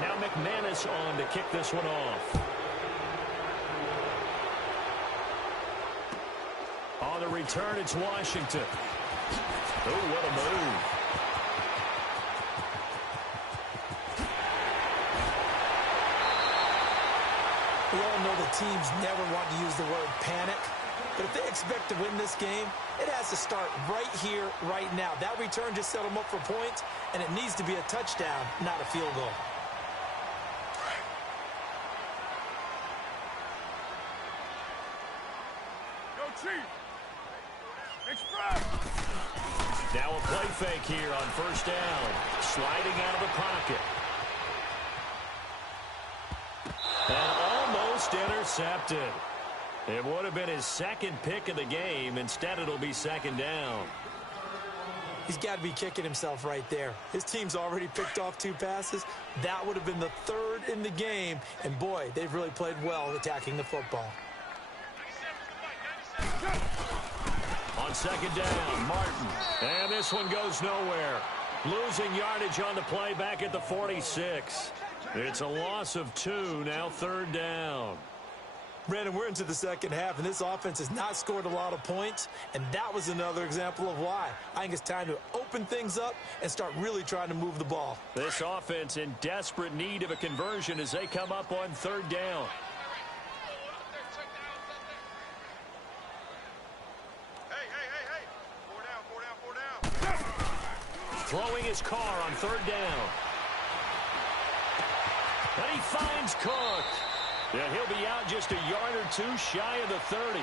Now McManus on to kick this one off. On the return, it's Washington. Oh, what a move. We all know the teams never want to use the word panic, but if they expect to win this game, it has to start right here, right now. That return just set them up for points, and it needs to be a touchdown, not a field goal. Go Chief! Express! Now a play fake here on first down. Sliding out of the pocket. And almost intercepted. It would have been his second pick of the game. Instead, it'll be second down. He's got to be kicking himself right there. His team's already picked off 2 passes. That would have been the 3rd in the game. And, boy, they've really played well attacking the football. On second down, Martin. And this one goes nowhere. Losing yardage on the play back at the 46. It's a loss of 2, now 3rd down. Brandon, we're into the second half, and this offense has not scored a lot of points, and that was another example of why. I think it's time to open things up and start really trying to move the ball. This offense in desperate need of a conversion as they come up on 3rd down. Hey. 4 down. Throwing his car on 3rd down. And he finds Cook. Yeah, he'll be out just a yard or 2 shy of the 30.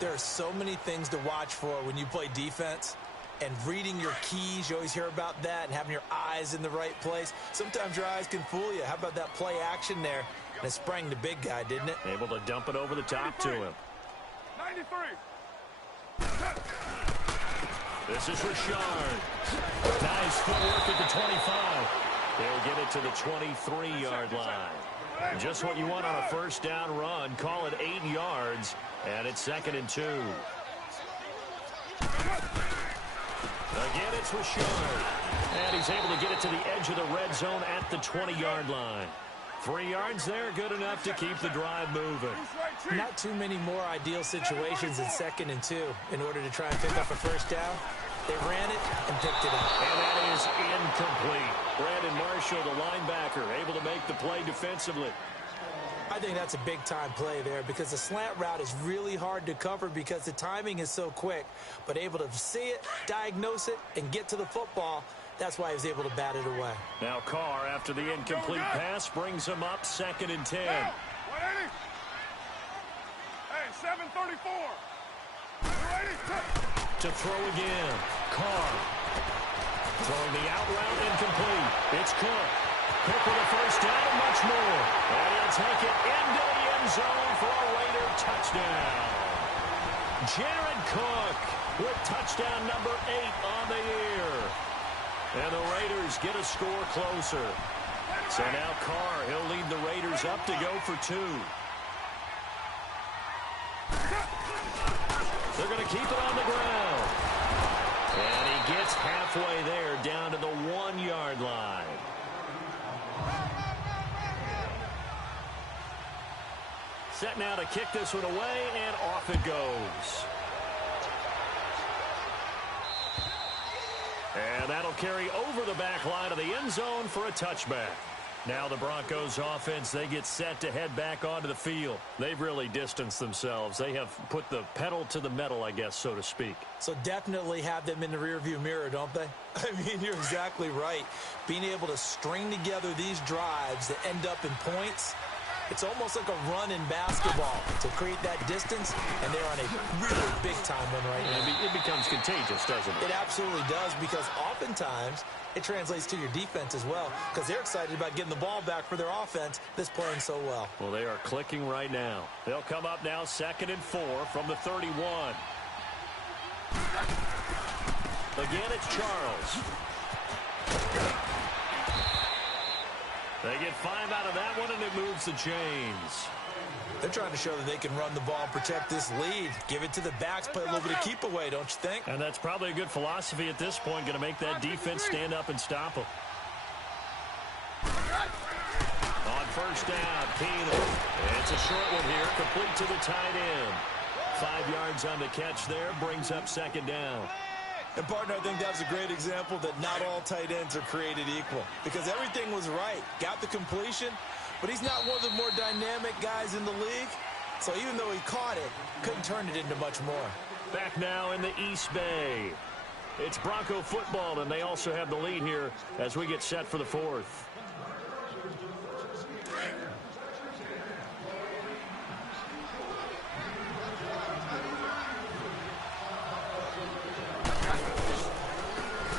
There are so many things to watch for when you play defense. And reading your keys, you always hear about that, and having your eyes in the right place. Sometimes your eyes can fool you. How about that play action there? And it sprang the big guy, didn't it? Able to dump it over the top to him. 93. This is Richard. Nice footwork at the 25. He'll get it to the 23-yard line. Just what you want on a first down run. Call it 8 yards, and it's 2nd and 2. Again, it's Richard. And he's able to get it to the edge of the red zone at the 20-yard line. 3 yards there, good enough to keep the drive moving. Not too many more ideal situations in 2nd and 2 in order to try and pick up a first down. They ran it and picked it up. And that is incomplete. Brandon Marshall, the linebacker, able to make the play defensively. I think that's a big-time play there because the slant route is really hard to cover because the timing is so quick. But able to see it, diagnose it, and get to the football, that's why he was able to bat it away. Now Carr, after the incomplete pass, brings him up 2nd and 10. 180. Hey, 734. 280. To throw again. Carr. Throwing the out route incomplete. It's Cook. Cook with a first down and much more. And he'll take it into the end zone for a Raider touchdown. Jared Cook with touchdown number 8 on the year. And the Raiders get a score closer. So now Carr, he'll lead the Raiders up to go for 2. They're going to keep it on the ground. And he gets halfway there down to the 1-yard line. Set now to kick this one away, and off it goes. And that'll carry over the back line of the end zone for a touchback. Now the Broncos offense, they get set to head back onto the field. They've really distanced themselves. They have put the pedal to the metal, I guess, so to speak. So definitely have them in the rearview mirror, don't they? I mean, you're exactly right. Being able to string together these drives that end up in points, it's almost like a run in basketball to create that distance, and they're on a really big-time one right now. It becomes contagious, doesn't it? It absolutely does, because oftentimes it translates to your defense as well, because they're excited about getting the ball back for their offense that's playing so well. Well, they are clicking right now. They'll come up now 2nd and 4 from the 31. Again, it's Charles. They get 5 out of that one, and it moves the chains. They're trying to show that they can run the ball, protect this lead, give it to the backs, play a little bit of keep away, don't you think? And that's probably a good philosophy at this point, going to make that defense stand up and stop them. On first down, Keenum. It's a short one here, complete to the tight end. 5 yards on the catch there, brings up 2nd down. And, partner, I think that was a great example that not all tight ends are created equal, because everything was right. Got the completion, but he's not one of the more dynamic guys in the league. So even though he caught it, couldn't turn it into much more. Back now in the East Bay. It's Bronco football, and they also have the lead here as we get set for the fourth.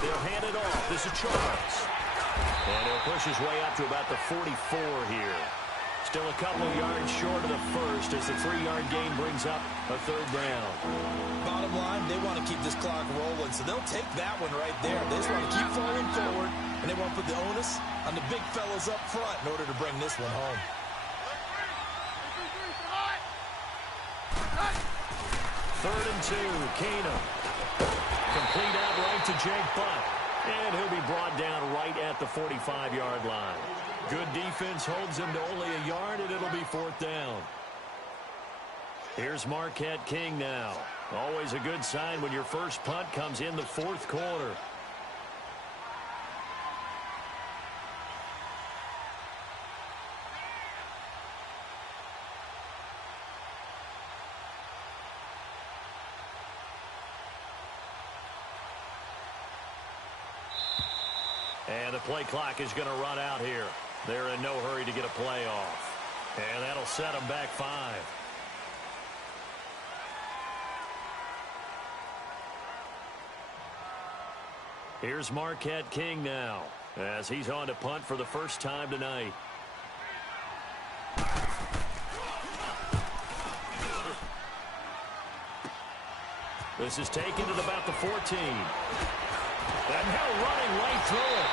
They'll hand it off. This is Charles. And he'll push his way up to about the 44 here. Still a couple of yards short of the first as the 3-yard gain brings up a third down. Bottom line, they want to keep this clock rolling, so they'll take that one right there. They just want to keep falling forward, and they want to put the onus on the big fellas up front in order to bring this one home. Third and 2, Kana. Complete out right to Jake Butt. And he'll be brought down right at the 45-yard line. Good defense holds him to only a yard, and it'll be fourth down. Here's Marquette King now. Always a good sign when your first punt comes in the fourth quarter. And the play clock is going to run out here. They're in no hurry to get a play off. And that'll set them back 5. Here's Marquette King now as he's on to punt for the first time tonight. This is taken to about the 14. And now running right through it.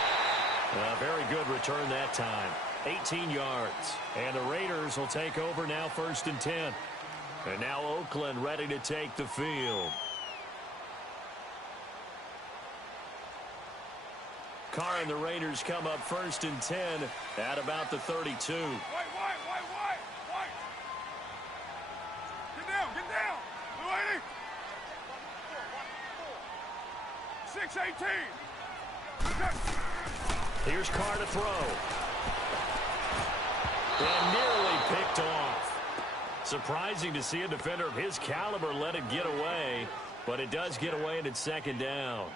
A very good return that time. 18 yards. And the Raiders will take over now, first and 10. And now Oakland ready to take the field. Carr and the Raiders come up first and 10 at about the 32. White. Get down. Blue 80. 6-18. Here's Carr to throw. And nearly picked off. Surprising to see a defender of his caliber let it get away, but it does get away and it's second down.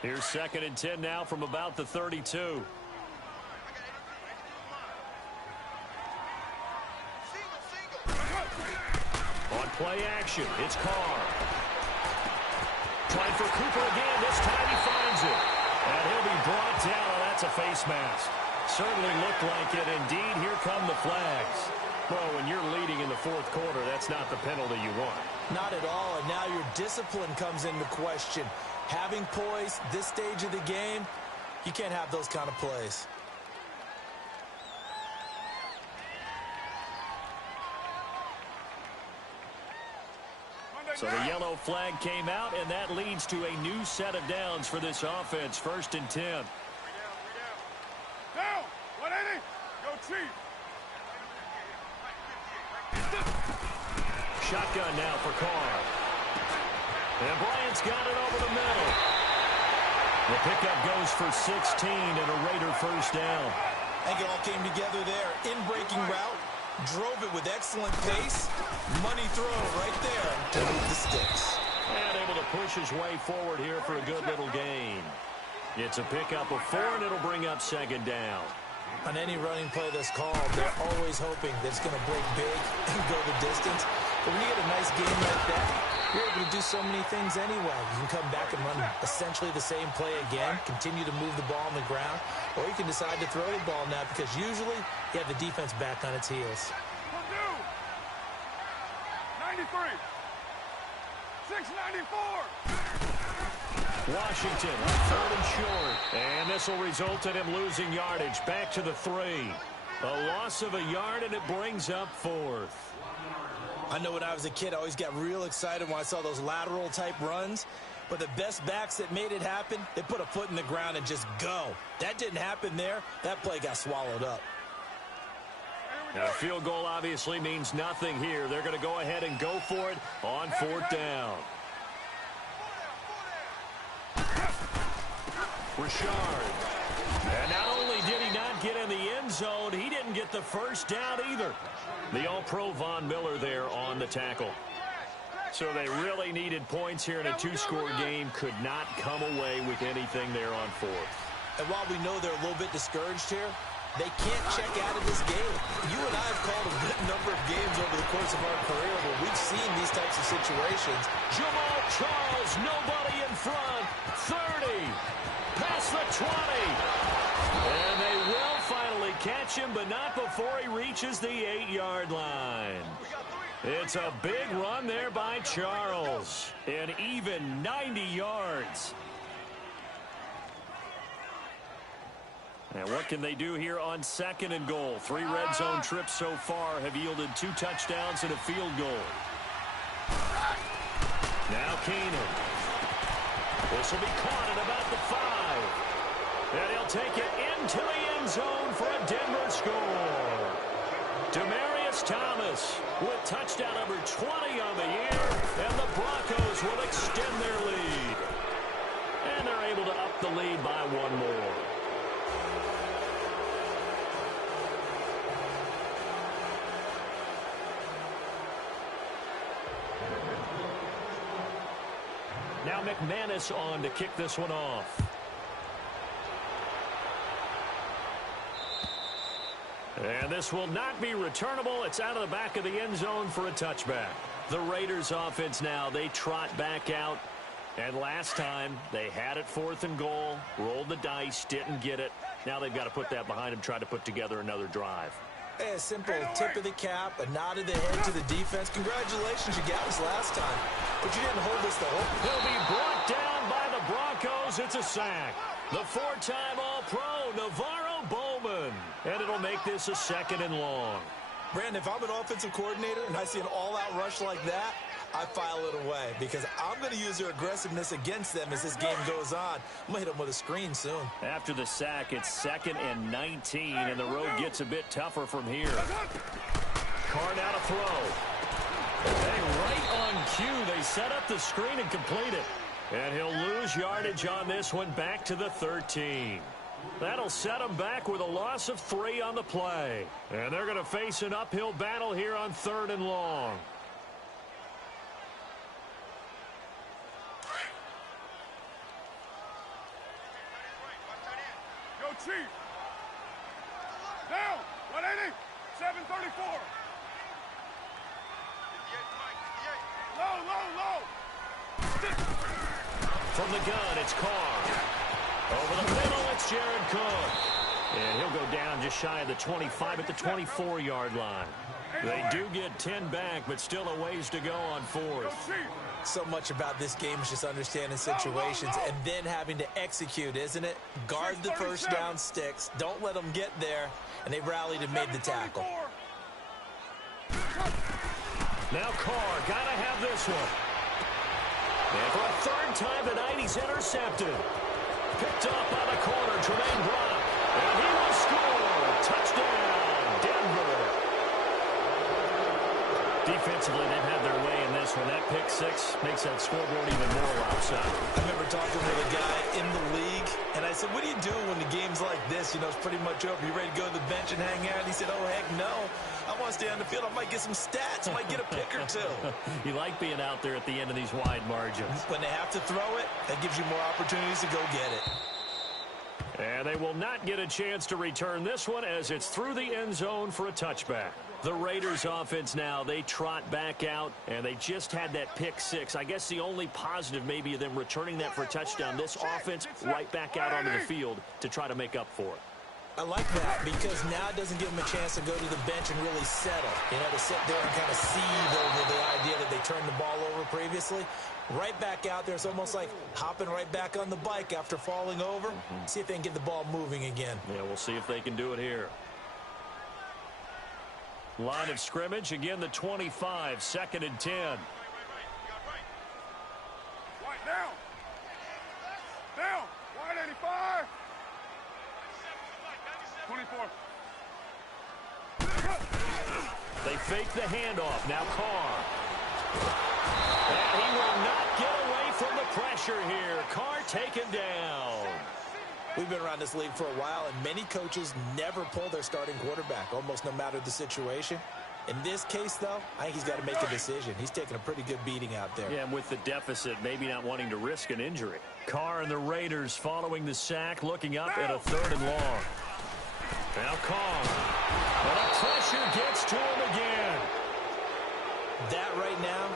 Here's second and 10 now from about the 32. On play action, it's Carr. Trying for Cooper again. This time he finds it. And he'll be brought down. Oh, that's a face mask. Certainly looked like it. Indeed, here come the flags. Well, when you're leading in the fourth quarter, that's not the penalty you want. Not at all, and now your discipline comes into question. Having poise this stage of the game, you can't have those kind of plays. So the yellow flag came out, and that leads to a new set of downs for this offense. First and 10. Down. 180. Go Chief. Shotgun now for Carr. And Bryant's got it over the middle. The pickup goes for 16 and a Raider first down. I think it all came together there. In-breaking route, drove it with excellent pace. Money throw right there to move the sticks. And able to push his way forward here for a good little gain. It's a pickup of 4, and it'll bring up second down. On any running play that's called, they're always hoping that it's going to break big and go the distance. But when you get a nice game like that, you're able to do so many things anyway. You can come back and run essentially the same play again, continue to move the ball on the ground, or you can decide to throw the ball now because usually you have the defense back on its heels. 93. 694. Washington on third and short. And this will result in him losing yardage. Back to the 3. A loss of a yard, and it brings up fourth. I know when I was a kid, I always got real excited when I saw those lateral-type runs. But the best backs that made it happen, they put a foot in the ground and just go. That didn't happen there. That play got swallowed up. Now, a field goal obviously means nothing here. They're going to go ahead and go for it on fourth down. Richard. And not only did he not get in the end he didn't get the first down either. The All-Pro Von Miller there on the tackle. So they really needed points here in a two-score game. Could not come away with anything there on fourth. And while we know they're a little bit discouraged here, they can't check out of this game. You and I have called a good number of games over the course of our career where we've seen these types of situations. Jamal Charles, nobody in front. 30. Past the 20. And they will finally catch him, but not before he reaches the 8-yard line. It's a big run there by Charles. An even 90 yards. And what can they do here on 2nd and goal? 3 red zone trips so far have yielded 2 touchdowns and a field goal. Now Keenan. This will be caught at about the 5. And he'll take it into the end zone for a Denver score. Demaryius Thomas with touchdown number 20 on the year. And the Broncos will extend their lead. And they're able to up the lead by 1 more. Now McManus on to kick this one off. And this will not be returnable. It's out of the back of the end zone for a touchback. The Raiders offense now, they trot back out. And last time, they had it 4th and goal, rolled the dice, didn't get it. Now they've got to put that behind them, try to put together another drive. Hey, a simple tip of the cap, a nod of the head to the defense. Congratulations, you got us last time. But you didn't hold us the whole. He'll be brought down by the Broncos. It's a sack. The 4-time All-Pro, Navarro Bowman. And it'll make this a 2nd and long. Brandon, if I'm an offensive coordinator and I see an all-out rush like that, I file it away because I'm going to use their aggressiveness against them as this game goes on. I'm going to hit them with a screen soon. After the sack, it's 2nd and 19, and the road gets a bit tougher from here. Carr now to throw. Hey, right on cue, they set up the screen and complete it. And he'll lose yardage on this one back to the 13. That'll set him back with a loss of 3 on the play. And they're going to face an uphill battle here on 3rd and long. Go Chief. Down. 180. 734. Low. From the gun, it's Carr. Over the middle, it's Jared Cook. And he'll go down just shy of the 25 at the 24-yard line. They do get 10 back, but still a ways to go on 4th. So much about this game is just understanding situations and then having to execute, isn't it? Guard the first down sticks. Don't let them get there. And they rallied and made the tackle. Now Carr, got to have this one. And for a 3rd time tonight, he's intercepted. Picked up by the corner, Tremaine Brock. And he will score. Touchdown, Denver. Defensively, they've had their way in this one. That pick 6 makes that scoreboard even more lopsided. I remember talking with a guy in the league, and I said, what do you do when the game's like this? You know, it's pretty much over. You ready to go to the bench and hang out? And he said, oh, heck no. I want to stay on the field. I might get some stats. I might get a pick or 2. You like being out there at the end of these wide margins. When they have to throw it, that gives you more opportunities to go get it. And they will not get a chance to return this one as it's through the end zone for a touchback. The Raiders offense now, they trot back out, and they just had that pick 6. I guess the only positive maybe of them returning that for a touchdown. This offense right back out onto the field to try to make up for it. I like that because now it doesn't give them a chance to go to the bench and really settle. You know, to sit there and kind of seethe over the idea that they turned the ball over previously. Right back out there. It's almost like hopping right back on the bike after falling over. See if they can get the ball moving again. Yeah, we'll see if they can do it here. Line of scrimmage, again the 25, 2nd and 10. White down. Down. White 85. 24. They fake the handoff. Now Carr. And he will not get away from the pressure here. Carr taken down. We've been around this league for a while, and many coaches never pull their starting quarterback, almost no matter the situation. In this case, though, I think he's got to make a decision. He's taking a pretty good beating out there. Yeah, and with the deficit, maybe not wanting to risk an injury. Carr and the Raiders following the sack, looking up at a 3rd and long. Now Carr. But the pressure gets to him again. That right now,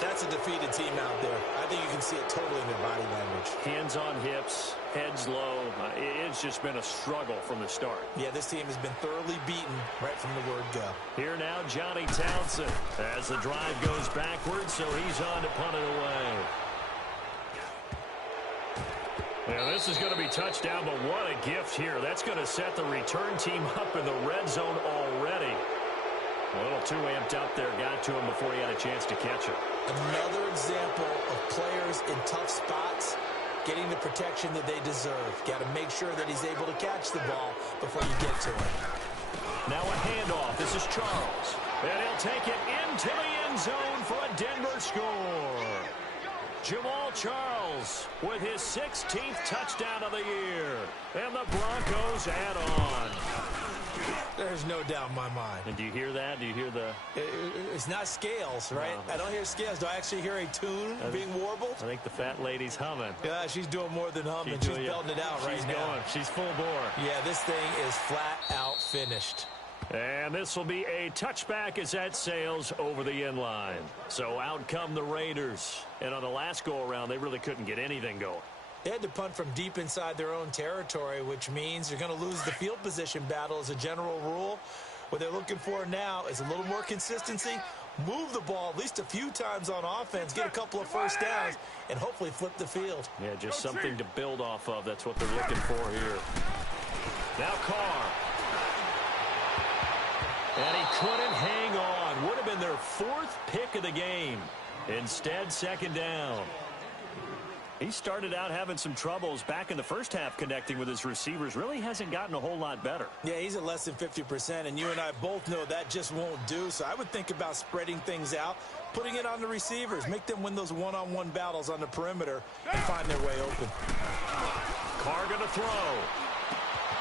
that's a defeated team out there. I think you can see it totally in their body language. Hands on hips, heads low. It's just been a struggle from the start. Yeah, this team has been thoroughly beaten right from the word go. Here now, Johnny Townsend. As the drive goes backwards, so he's on to punt it away. Yeah, this is going to be touchdown, but what a gift here. That's going to set the return team up in the red zone already. A little too amped up there, got to him before he had a chance to catch it. Another example of players in tough spots getting the protection that they deserve. Got to make sure that he's able to catch the ball before you get to him. Now a handoff. This is Charles. And he'll take it into the end zone for a Denver score. Jamal Charles with his 16th touchdown of the year. And the Broncos add on. There's no doubt in my mind. And do you hear that? Do you hear the... It's not scales, right? No. I don't hear scales. Do I actually hear a tune being warbled? I think the fat lady's humming. Yeah, she's doing more than humming. She's belting it out right now. She's going. She's full bore. Yeah, this thing is flat out finished. And this will be a touchback as that sails over the end line. So out come the Raiders. And on the last go-around, they really couldn't get anything going. They had to punt from deep inside their own territory, which means you're going to lose the field position battle as a general rule. What they're looking for now is a little more consistency, move the ball at least a few times on offense, get a couple of first downs, and hopefully flip the field. Yeah, just something to build off of. That's what they're looking for here. Now Carr. And he couldn't hang on. Would have been their 4th pick of the game. Instead, 2nd down. He started out having some troubles back in the first half connecting with his receivers. Really hasn't gotten a whole lot better. Yeah, he's at less than 50%, and you and I both know that just won't do. So I would think about spreading things out, putting it on the receivers, make them win those one-on-one battles on the perimeter and find their way open. Carr going to throw.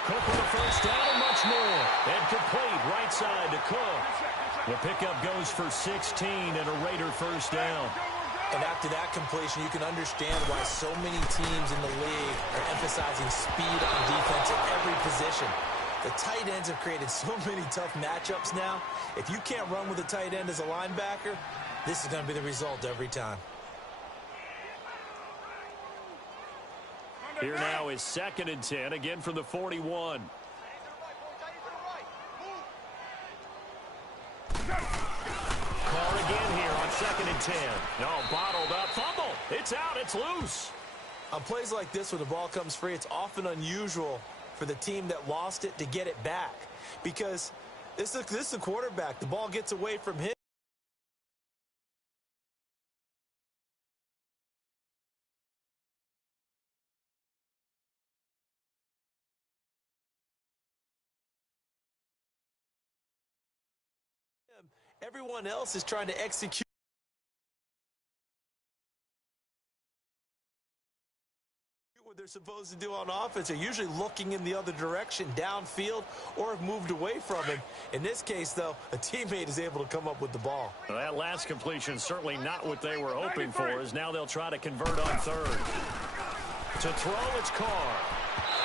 Cook with the first down and much more. And complete right side to Cook. The pickup goes for 16 and a Raider first down. And after that completion, you can understand why so many teams in the league are emphasizing speed on defense at every position. The tight ends have created so many tough matchups now. If you can't run with a tight end as a linebacker, this is going to be the result every time. Here now is 2nd and 10, again from the 41. Carr again here on 2nd and 10. No, bottled up. Fumble. It's out. It's loose. On plays like this where the ball comes free, it's often unusual for the team that lost it to get it back. Because this is a quarterback. The ball gets away from him. Everyone else is trying to execute what they're supposed to do on offense. They're usually looking in the other direction, downfield, or have moved away from him. In this case, though, a teammate is able to come up with the ball. Well, that last completion certainly not what they were hoping for, as now they'll try to convert on 3rd. To throw, it's Carr.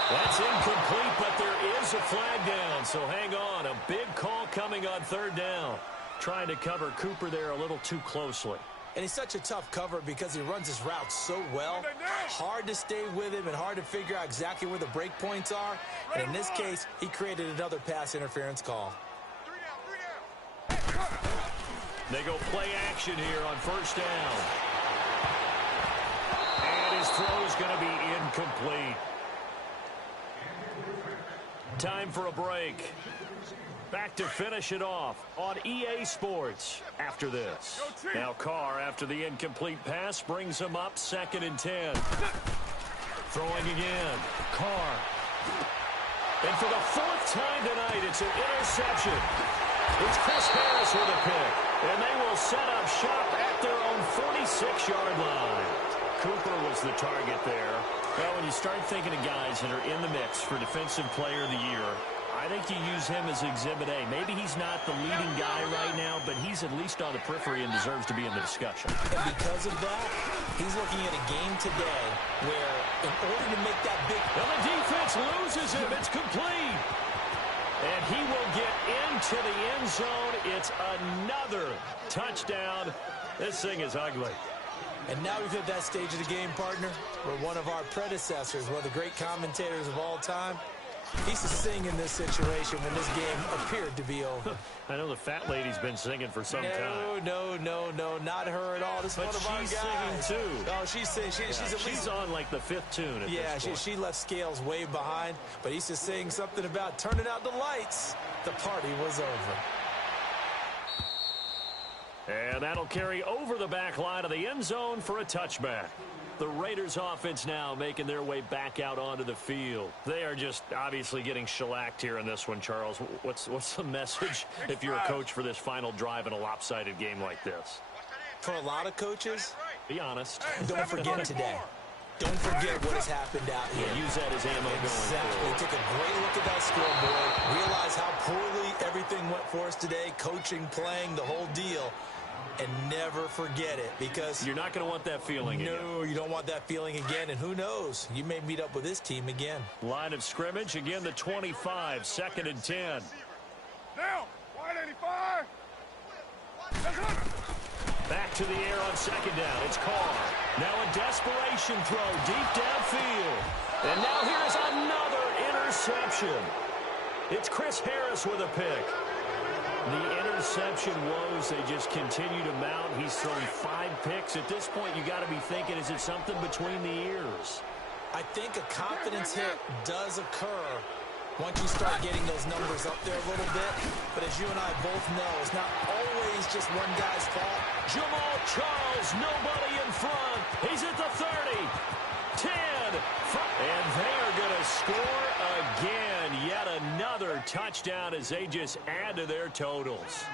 That's incomplete, but there is a flag down, so hang on. A big call coming on 3rd down. Trying to cover Cooper there a little too closely. And he's such a tough cover because he runs his route so well. Hard to stay with him and hard to figure out exactly where the break points are. And in this case, he created another pass interference call. They go play action here on 1st down. And his throw is going to be incomplete. Time for a break. Back to finish it off on EA Sports after this. Now Carr, after the incomplete pass, brings him up 2nd and 10. Throwing again. Carr. And for the 4th time tonight, it's an interception. It's Chris Harris with a pick. And they will set up shop at their own 46-yard line. Cooper was the target there. Well, when you start thinking of guys that are in the mix for Defensive Player of the Year, I think you use him as Exhibit A. Maybe he's not the leading guy right now, but he's at least on the periphery and deserves to be in the discussion. And because of that, he's looking at a game today where in order to make that big... Well, the defense loses him. It's complete. And he will get into the end zone. It's another touchdown. This thing is ugly. And now we've hit that stage of the game, partner, where one of our predecessors, one of the great commentators of all time, he used to sing in this situation when this game appeared to be over. I know the fat lady's been singing for some time. No, not her at all. This is one of our guys. She's singing, too. Oh, she's singing. She's on, like, the fifth tune at this point. She left Scales way behind, but he used to sing something about turning out the lights. The party was over. And that'll carry over the back line of the end zone for a touchback. The Raiders offense now making their way back out onto the field. They are just obviously getting shellacked here in this one, Charles. What's the message if you're a coach for this final drive in a lopsided game like this? For a lot of coaches, be honest. Don't forget today. Don't forget what has happened out here. Yeah, use that as ammo going forward. Take a great look at that scoreboard. Realize how poorly everything went for us today. Coaching, playing, the whole deal. And never forget it, because you're not going to want that feeling again. No, you don't want that feeling again, and who knows? You may meet up with this team again. Line of scrimmage, again the 25, 2nd and 10. Down, wide 85. Back to the air on 2nd down. It's Carr. Now a desperation throw deep downfield. And now here's another interception. It's Chris Harris with a pick. The interception woes, they just continue to mount. He's thrown 5 picks. At this point, you got to be thinking, is it something between the ears? I think a confidence hit does occur once you start getting those numbers up there a little bit. But as you and I both know, it's not always just one guy's fault. Jamal Charles, nobody in front. He's at the 30, 10, 5. And they are going to score again. Yet another touchdown as they just add to their totals.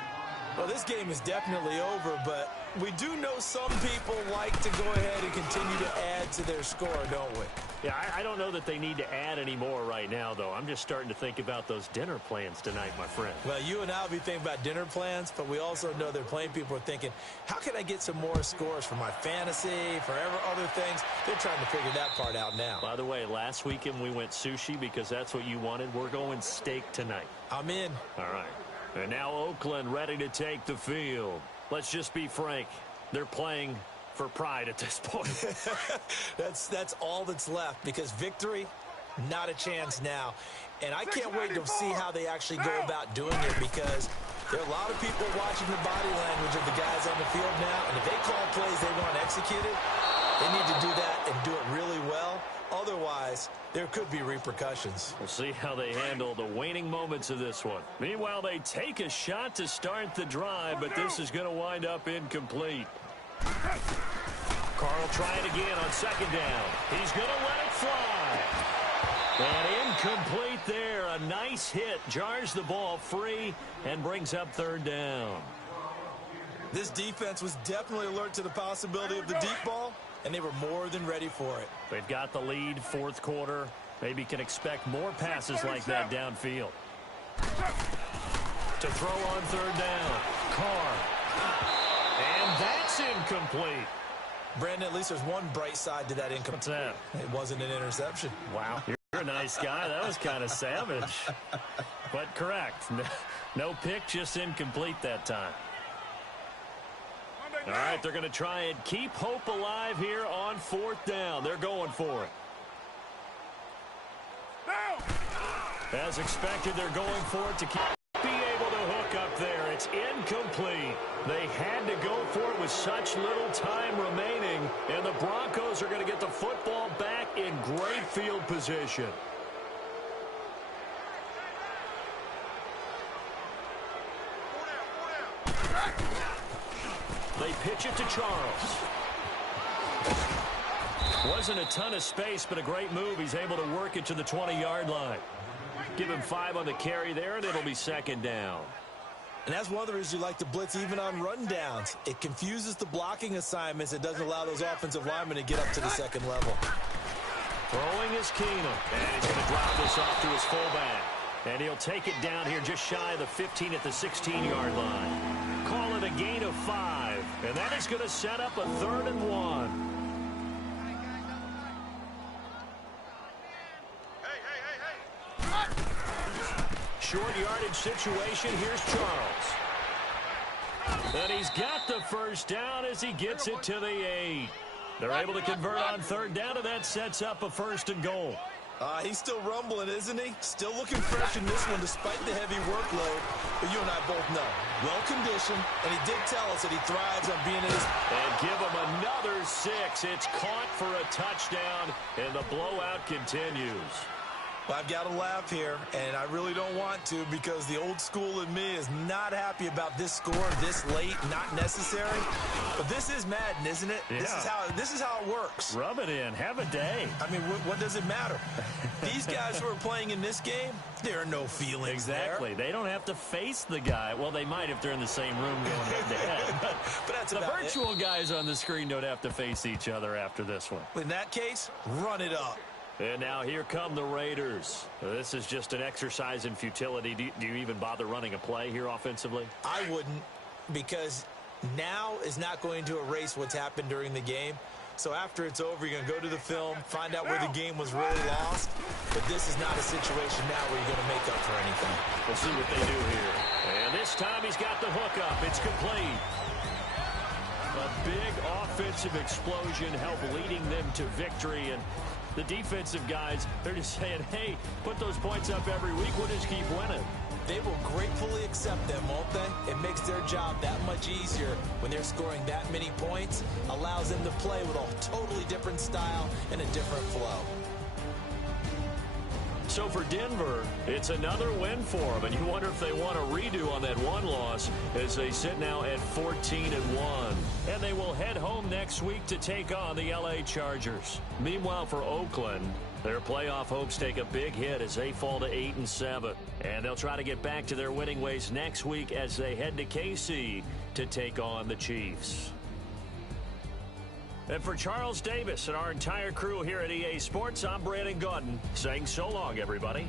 Well, this game is definitely over, but we do know some people like to go ahead and continue to add to their score, don't we? Yeah, I don't know that they need to add any more right now, though. I'm just starting to think about those dinner plans tonight, my friend. Well, you and I will be thinking about dinner plans, but we also know there are plenty of people are thinking, how can I get some more scores for my fantasy, for other things? They're trying to figure that part out now. By the way, last weekend we went sushi because that's what you wanted. We're going steak tonight. I'm in. All right. And now Oakland ready to take the field. Let's just be frank. They're playing for pride at this point. That's all that's left, because victory, not a chance now. And I can't wait to see how they actually go about doing it, because there are a lot of people watching the body language of the guys on the field now, and if they call plays they want executed, they need to do that and do it really well. Otherwise, there could be repercussions. We'll see how they handle the waning moments of this one. Meanwhile, they take a shot to start the drive, but this is going to wind up incomplete. Carl trying again on 2nd down. He's going to let it fly. And incomplete there. A nice hit. Jars the ball free and brings up 3rd down. This defense was definitely alert to the possibility of the deep ball, and they were more than ready for it. They've got the lead, 4th quarter. Maybe can expect more passes like that downfield. To throw on 3rd down. Carr. And that's incomplete. Brandon, at least there's one bright side to that incomplete. What's that? It wasn't an interception. Wow. You're a nice guy. That was kind of savage. But correct. No pick, just incomplete that time. All right, they're going to try and keep hope alive here on 4th down. They're going for it. As expected, they're going for it to be able to hook up there. It's incomplete. They had to go for it with such little time remaining, and the Broncos are going to get the football back in great field position. They pitch it to Charles. Wasn't a ton of space, but a great move. He's able to work it to the 20-yard line. Give him 5 on the carry there, and it'll be 2nd down. And that's one of the reasons you like to blitz even on rundowns. It confuses the blocking assignments. It doesn't allow those offensive linemen to get up to the second level. Throwing is Keenum. And he's going to drop this off to his fullback. And he'll take it down here just shy of the 15 at the 16-yard line. Call it a gain of 5. And that is going to set up a 3rd and 1. Short yardage situation. Here's Charles. And he's got the first down as he gets it to the 8. They're able to convert on 3rd down, and that sets up a 1st and goal. He's still rumbling, isn't he? Still looking fresh in this one despite the heavy workload. But you and I both know, well-conditioned, and he did tell us that he thrives on being in his... And give him another 6. It's caught for a touchdown, and the blowout continues. Well, I've got to laugh here, and I really don't want to because the old school in me is not happy about this score this late, not necessary. But this is Madden, isn't it? Yeah. This is how it works. Rub it in. Have a day. I mean, what does it matter? These guys who are playing in this game, there are no feelings exactly. there. They don't have to face the guy. Well, they might if they're in the same room going head-to-head. But that's the virtual guys on the screen don't have to face each other after this one. In that case, run it up. And now here come the Raiders. This is just an exercise in futility. Do you even bother running a play here offensively? I wouldn't, because now is not going to erase what's happened during the game. So after it's over, you're going to go to the film, find out where the game was really lost. But this is not a situation now where you're going to make up for anything. We'll see what they do here. And this time he's got the hook up. It's complete. A big offensive explosion helped leading them to victory. And the defensive guys, they're just saying, hey, put those points up every week. We'll just keep winning. They will gratefully accept them, won't they? It makes their job that much easier when they're scoring that many points. Allows them to play with a totally different style and a different flow. So for Denver, it's another win for them, and you wonder if they want a redo on that one loss as they sit now at 14-1. And they will head home next week to take on the LA Chargers. Meanwhile, for Oakland, their playoff hopes take a big hit as they fall to 8-7. And they'll try to get back to their winning ways next week as they head to KC to take on the Chiefs. And for Charles Davis and our entire crew here at EA Sports, I'm Brandon Gaudin saying so long, everybody.